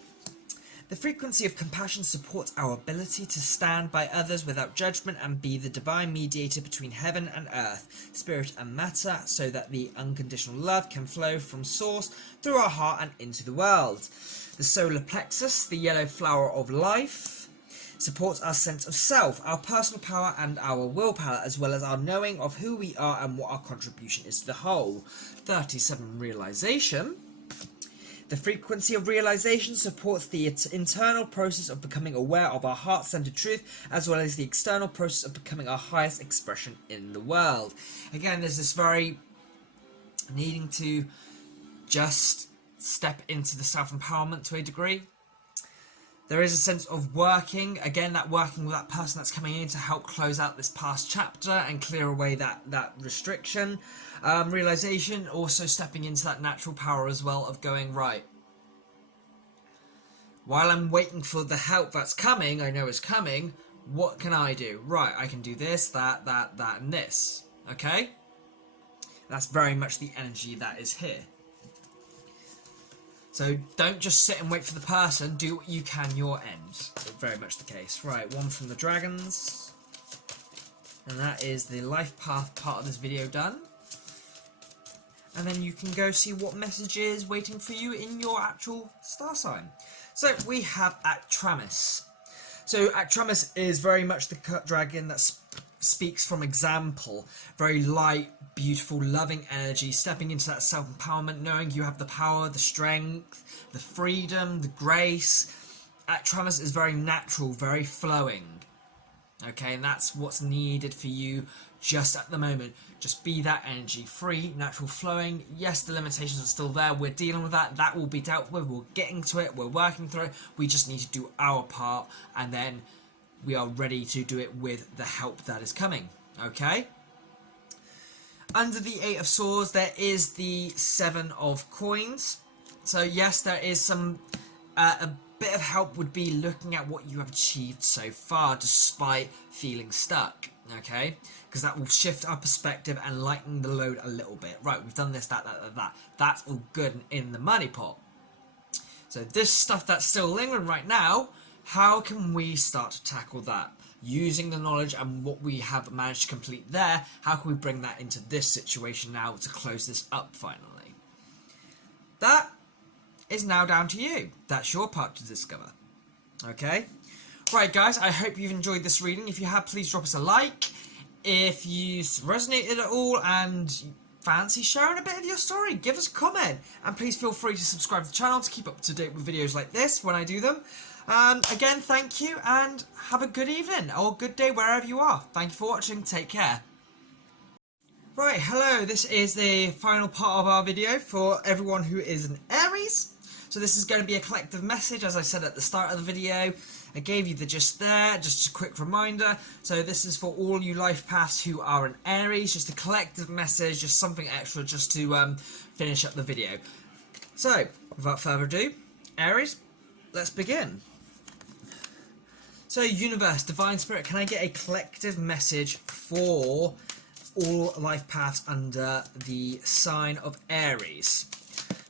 The frequency of compassion supports our ability to stand by others without judgment and be the divine mediator between heaven and earth, spirit and matter, so that the unconditional love can flow from source through our heart and into the world. The solar plexus, the yellow flower of life, supports our sense of self, our personal power and our willpower, as well as our knowing of who we are and what our contribution is to the whole. 37. Realization. The frequency of realization supports the internal process of becoming aware of our heart-centered truth, as well as the external process of becoming our highest expression in the world. Again, there's this very needing to just step into the self-empowerment to a degree. There is a sense of working, again, that working with that person that's coming in to help close out this past chapter and clear away that restriction. Realization, also stepping into that natural power as well of going, right, while I'm waiting for the help that's coming, I know is coming, what can I do? Right, I can do this, that, and this. Okay? That's very much the energy that is here. So don't just sit and wait for the person, do what you can your end. Very much the case. Right, one from the dragons. And that is the life path part of this video done. And then you can go see what message is waiting for you in your actual star sign. So we have Actramis. So Actramis is very much the dragon that speaks from example. Very light, beautiful, loving energy, stepping into that self-empowerment, knowing you have the power, the strength, the freedom, the grace. Actramis is very natural, very flowing. Okay, and that's what's needed for you just at the moment. Just be that energy free, natural flowing. Yes, the limitations are still there. We're dealing with that. That will be dealt with. We're getting to it. We're working through it. We just need to do our part, and then we are ready to do it with the help that is coming. Okay? Under the Eight of Swords, there is the Seven of Coins. So yes, there is some a bit of help would be looking at what you have achieved so far despite feeling stuck, okay? Because that will shift our perspective and lighten the load a little bit. Right, we've done this, that. That's all good and in the money pot. So this stuff that's still lingering right now, how can we start to tackle that? Using the knowledge and what we have managed to complete there, how can we bring that into this situation now to close this up finally? That is now down to you. That's your part to discover. Okay? Right, guys, I hope you've enjoyed this reading. If you have, please drop us a like. If you resonated at all and fancy sharing a bit of your story, give us a comment. And please feel free to subscribe to the channel to keep up to date with videos like this when I do them. Again, thank you and have a good evening or good day wherever you are. Thank you for watching. Take care. Right, hello. This is the final part of our video for everyone who is an Aries. So this is going to be a collective message, as I said at the start of the video. I gave you the gist there, just a quick reminder. So this is for all you life paths who are an Aries, just a collective message, just something extra just to finish up the video. So, without further ado, Aries, let's begin. So, Universe, Divine Spirit, can I get a collective message for all life paths under the sign of Aries?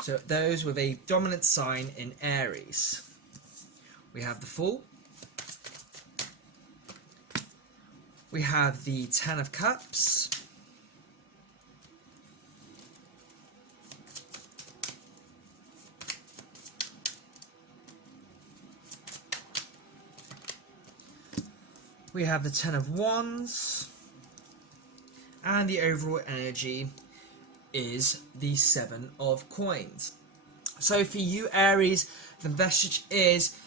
So those with a dominant sign in Aries. We have the Fool. We have the Ten of Cups. We have the Ten of Wands. And the overall energy is the Seven of Coins. So for you Aries, the message is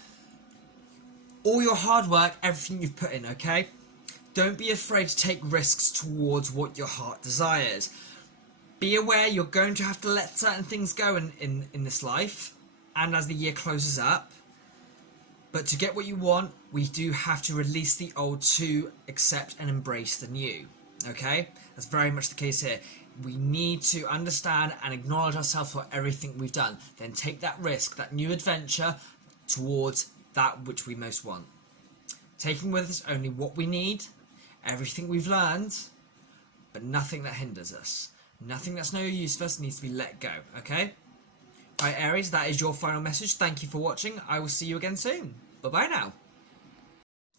all your hard work, everything you've put in, okay? Don't be afraid to take risks towards what your heart desires. Be aware you're going to have to let certain things go in this life and as the year closes up. But to get what you want, we do have to release the old to accept and embrace the new, okay? That's very much the case here. We need to understand and acknowledge ourselves for everything we've done. Then take that risk, that new adventure, towards that which we most want. Taking with us only what we need, everything we've learned, but nothing that hinders us. Nothing that's no use for us needs to be let go, okay? Right, Aries, that is your final message. Thank you for watching. I will see you again soon. Bye-bye now.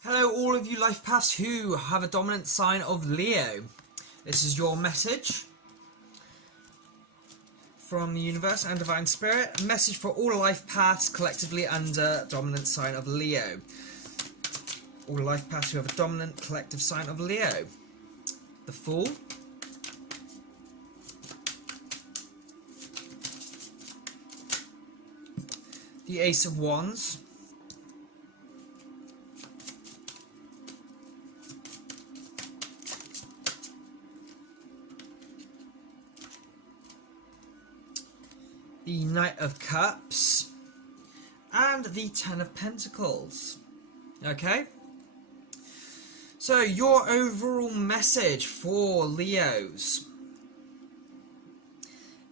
Hello, all of you life paths who have a dominant sign of Leo. This is your message from the Universe and Divine Spirit. A message for all life paths collectively under dominant sign of Leo. All life paths who have a dominant collective sign of Leo. The Fool. The Ace of Wands. The Knight of Cups, and the Ten of Pentacles. Okay? So, your overall message for Leos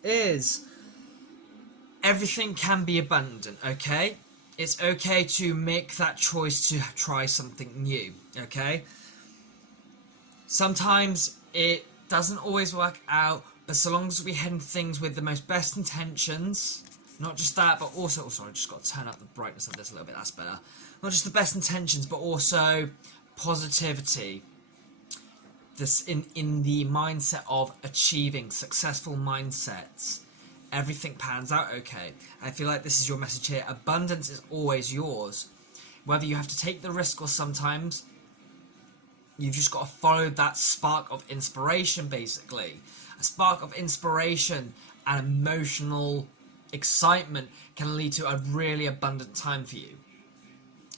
is everything can be abundant, okay? It's okay to make that choice to try something new, okay? Sometimes it doesn't always work out, but so long as we head into things with the most best intentions, not just that, but also, oh sorry, I just got to turn up the brightness of this a little bit, that's better. Not just the best intentions, but also positivity. This in the mindset of achieving successful mindsets. Everything pans out okay. I feel like this is your message here. Abundance is always yours. Whether you have to take the risk or sometimes you've just got to follow that spark of inspiration, basically. A spark of inspiration and emotional excitement can lead to a really abundant time for you.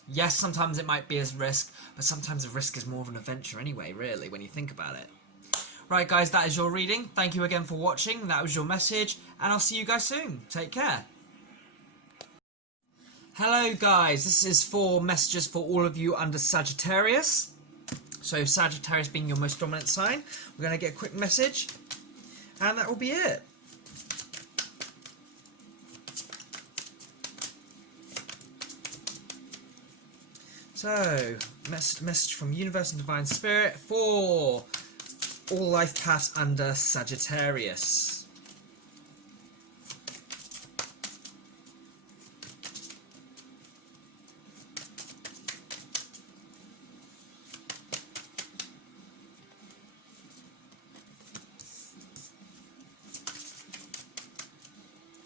Yes, sometimes it might be a risk, but sometimes a risk is more of an adventure anyway, really, when you think about it. Right, guys, that is your reading. Thank you again for watching. That was your message, and I'll see you guys soon. Take care. Hello, guys. This is for messages for all of you under Sagittarius. So, Sagittarius being your most dominant sign. We're going to get a quick message, and that will be it. So, message from Universe and Divine Spirit for all life paths under Sagittarius.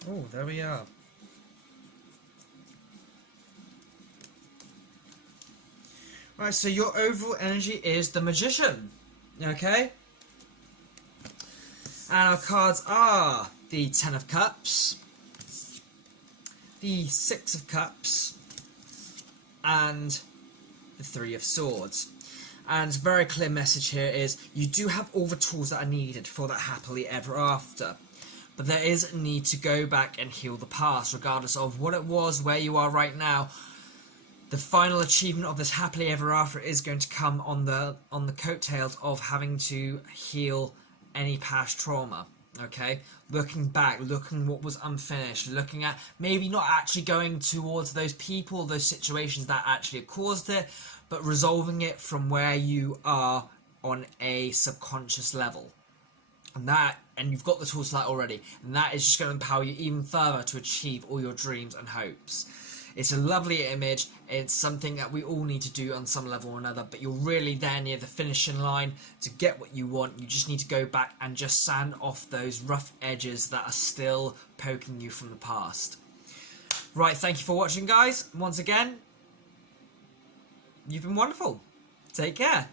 Oh, there we are. Right, so your overall energy is the Magician, okay? And our cards are the Ten of Cups, the Six of Cups, and the Three of Swords. And very clear message here is you do have all the tools that are needed for that happily ever after. But there is a need to go back and heal the past, regardless of what it was, where you are right now. The final achievement of this happily ever after is going to come on the coattails of having to heal any past trauma. Okay, looking back, looking what was unfinished, looking at maybe not actually going towards those people, those situations that actually caused it, but resolving it from where you are on a subconscious level. And you've got the tools for that already, and that is just going to empower you even further to achieve all your dreams and hopes. It's a lovely image. It's something that we all need to do on some level or another, but you're really there near the finishing line to get what you want. You just need to go back and just sand off those rough edges that are still poking you from the past. Right, thank you for watching, guys. Once again, you've been wonderful. Take care.